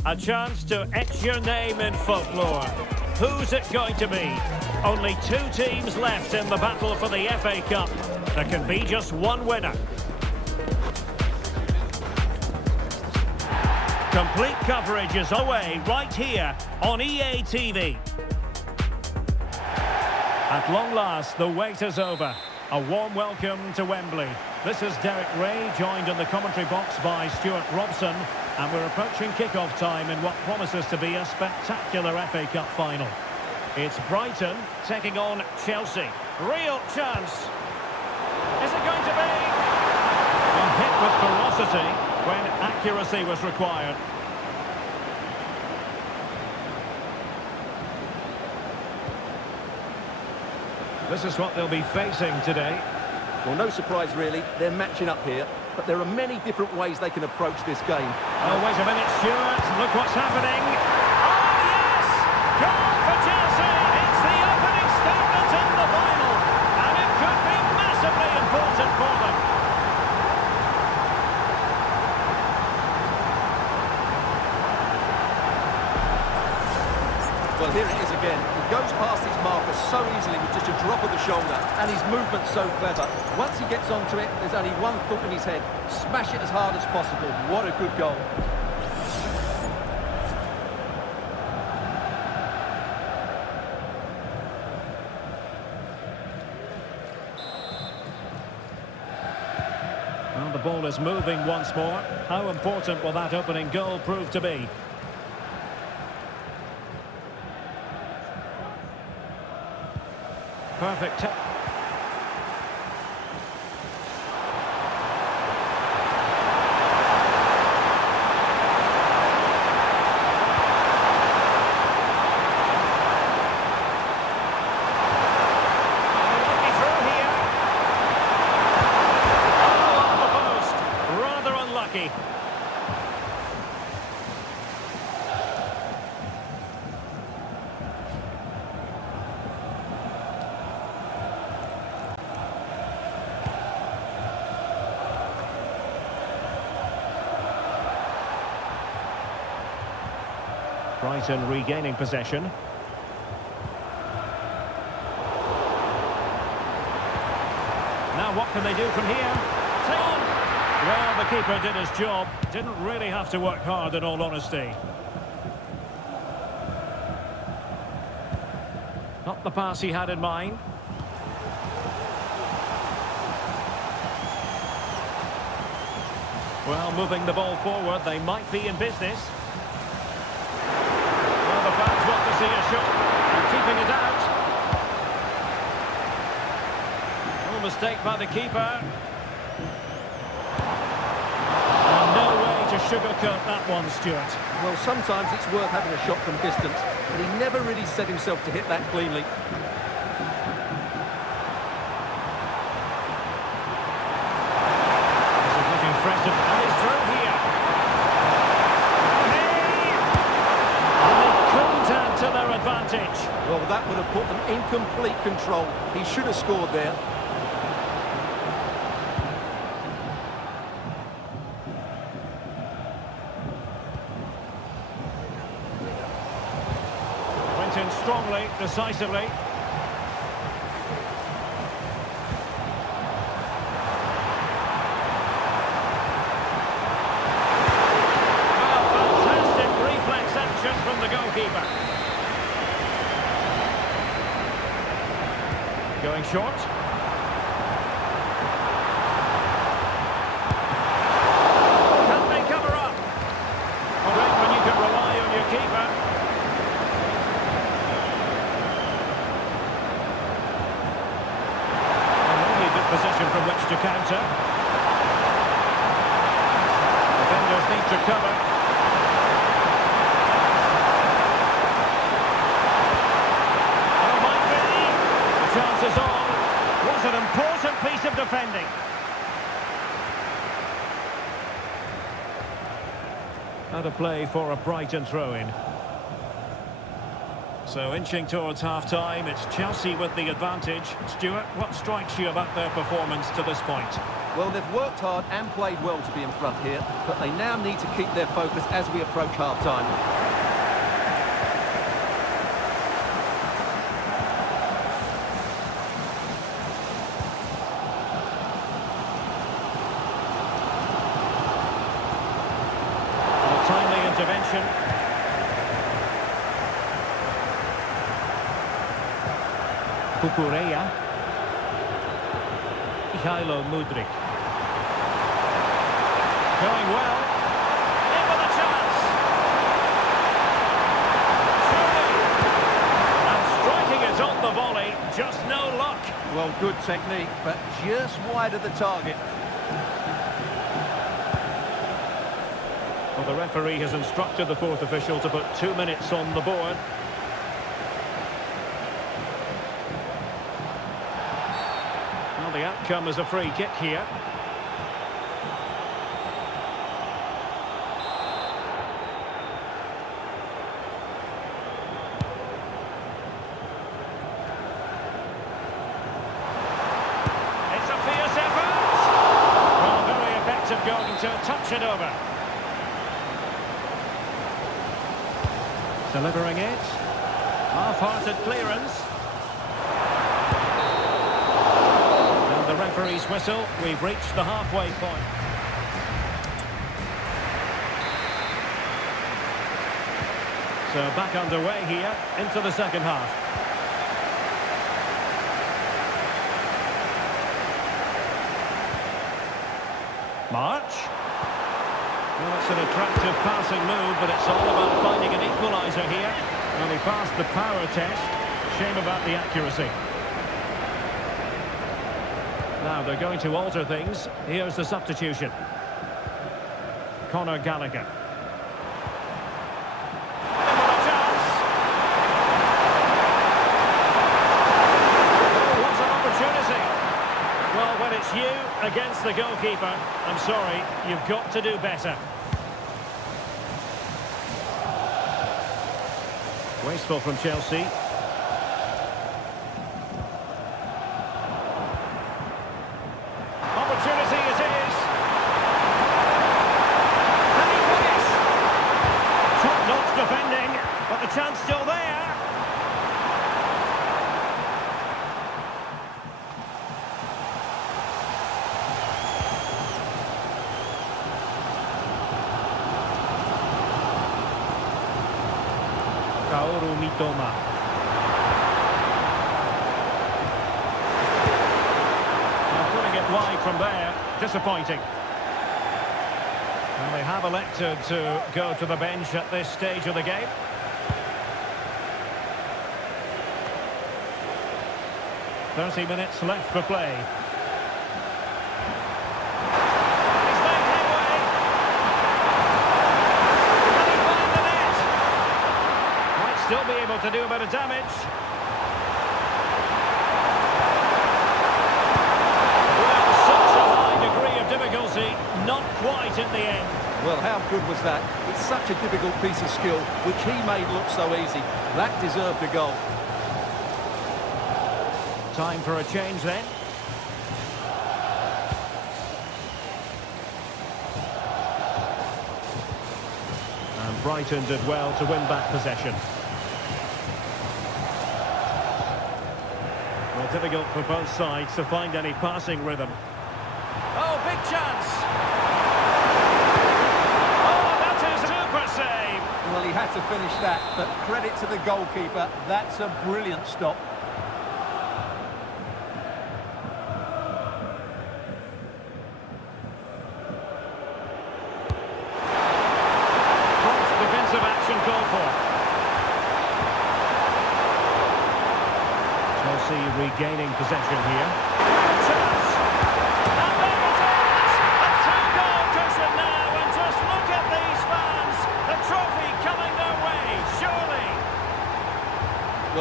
A chance to etch your name in folklore. Who's it going to be? Only 2 teams left in the battle for the FA Cup. There can be just one winner. Complete coverage is away right here on EA TV. At long last, the wait is over. A warm welcome to Wembley. This is Derek Ray, joined in the commentary box by Stuart Robson, and we're approaching kick-off time in what promises to be a spectacular FA Cup final. It's Brighton taking on Chelsea. Real chance. Is it going to be? And hit with ferocity when accuracy was required. This is what they'll be facing today. Well, no surprise really, they're matching up here, but there are many different ways they can approach this game. Oh, wait a minute, Stuart, look what's happening. Oh, yes! Goal for Chelsea! It's the opening statement in the final, and it could be massively important for them. Well, here it is again. He goes past his marker so easily with just a drop of the shoulder, and his movement's so clever. Once he gets onto it, there's only one thought in his head: smash it as hard as possible. What a good goal. Well, the ball is moving once more. How important will that opening goal prove to be? Perfect. Brighton regaining possession. Now what can they do from here? Take on! Well, the keeper did his job. Didn't really have to work hard, in all honesty. Not the pass he had in mind. Well, moving the ball forward, they might be in business. The fans want to see a shot and keeping it out. No mistake by the keeper. And no way to sugarcoat that one, Stuart. Well, sometimes it's worth having a shot from distance, but he never really set himself to hit that cleanly. This is looking threatened, and it's through here. To their advantage. Well, that would have put them in complete control. He should have scored there. Went in strongly, decisively. Well, fantastic reflex action short. Can they cover up? All right, when you can rely on your keeper. And maybe a good position from which to counter. Defenders need to cover. Chances on. Was an important piece of defending. Out of play for a Brighton throw-in. So inching towards half-time, it's Chelsea with the advantage. Stuart, what strikes you about their performance to this point? Well, they've worked hard and played well to be in front here, but they now need to keep their focus as we approach half-time. Intervention. Cucurella. Mykhailo Mudryk. Going well. In with a chance. Surely. And striking it on the volley. Just no luck. Well, good technique, but just wide of the target. Well, the referee has instructed the fourth official to put 2 minutes on the board. Well, the outcome is a free kick here. It's a fierce effort. Well, very effective going to touch it over. Delivering it. Half-hearted clearance. And the referee's whistle. We've reached the halfway point. So back underway here into the second half. March. Well, it's an attractive passing move, but it's all about finding an equaliser here. Well, he passed the power test. Shame about the accuracy. Now, they're going to alter things. Here's the substitution. Conor Gallagher. And a chance. Oh, what an opportunity. Well, when it's you against the goalkeeper, I'm sorry, you've got to do better. Wasteful from Chelsea. Opportunity it is. Can he finish? Top-notch defending, but the chance still there. Kaoru Mitoma. Now putting it wide from there, disappointing. And they have elected to go to the bench at this stage of the game. "30 minutes left for play. He's made headway. Can he find the net? Might still be able to do a bit of damage. Well, such a high degree of difficulty, not quite in the end. Well, how good was that? It's such a difficult piece of skill, which he made look so easy. That deserved a goal. Time for a change then. And Brighton did well to win back possession. Well, difficult for both sides to find any passing rhythm. Oh, big chance! Oh, that is a super save! Well, he had to finish that, but credit to the goalkeeper. That's a brilliant stop.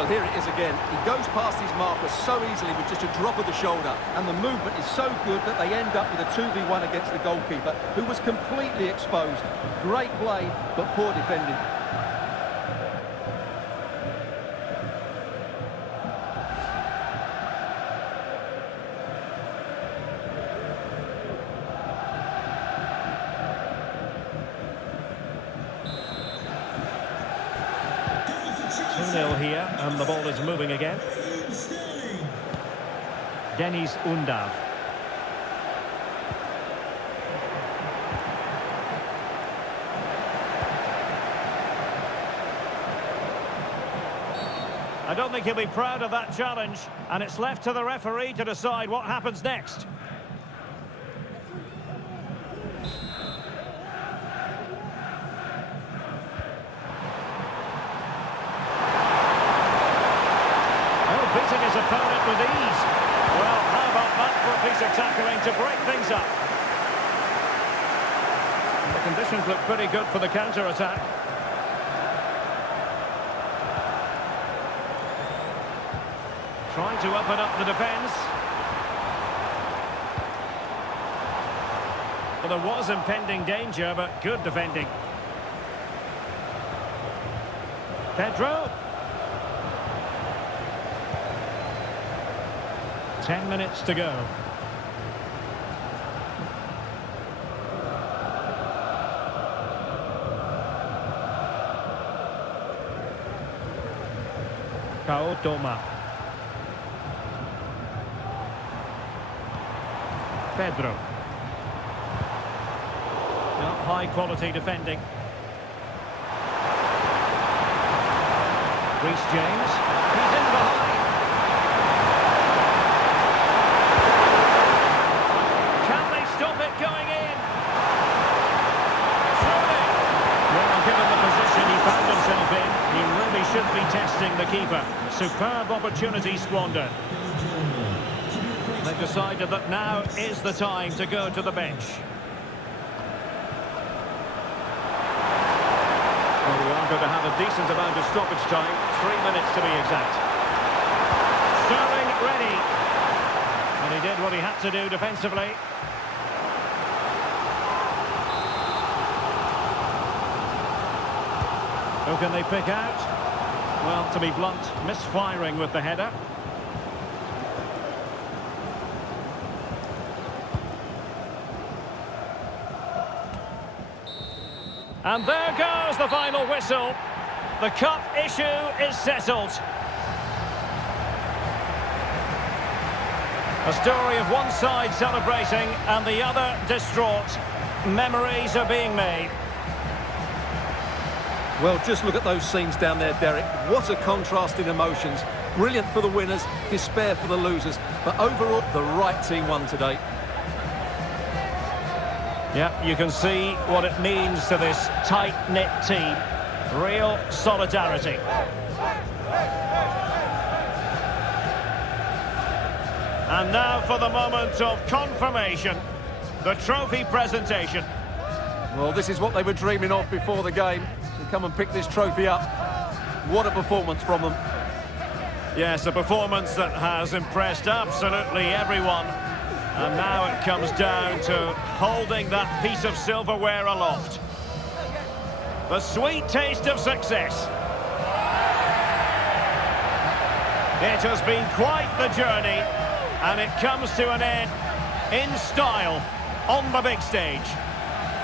Well, here it is again. He goes past his marker so easily with just a drop of the shoulder, and the movement is so good that they end up with a 2v1 against the goalkeeper, who was completely exposed. Great play, but poor defending. Here, and the ball is moving again. Deniz Undav. I don't think he'll be proud of that challenge, and it's left to the referee to decide what happens next. Beating his opponent with ease. Well, how about that for a piece of tackling to break things up? The conditions look pretty good for the counter-attack. Trying to open up the defence. Well, there was impending danger, but good defending. Pedro. 10 minutes to go. Pau Toma. Pedro. Not high quality defending. Reece James. He's in behind. Should be testing the keeper. Superb opportunity squandered. They've decided that now is the time to go to the bench. Well, we are going to have a decent amount of stoppage time. 3 minutes to be exact. Sterling ready. And he did what he had to do defensively. Who can they pick out? Well, to be blunt, misfiring with the header. And there goes the final whistle. The cup issue is settled. A story of one side celebrating and the other distraught. Memories are being made. Well, just look at those scenes down there, Derek. What a contrast in emotions. Brilliant for the winners, despair for the losers. But overall, the right team won today. Yeah, you can see what it means to this tight-knit team. Real solidarity. And now for the moment of confirmation. The trophy presentation. Well, this is what they were dreaming of before the game. Come and pick this trophy up. What a performance from them. Yes, a performance that has impressed absolutely everyone. And now it comes down to holding that piece of silverware aloft. The sweet taste of success. It has been quite the journey, and it comes to an end in style on the big stage.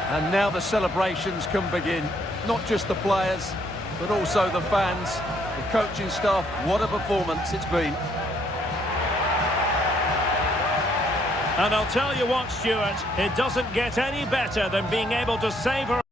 And now the celebrations can begin. Not just the players, but also the fans, the coaching staff. What a performance it's been. And I'll tell you what, Stuart, it doesn't get any better than being able to savour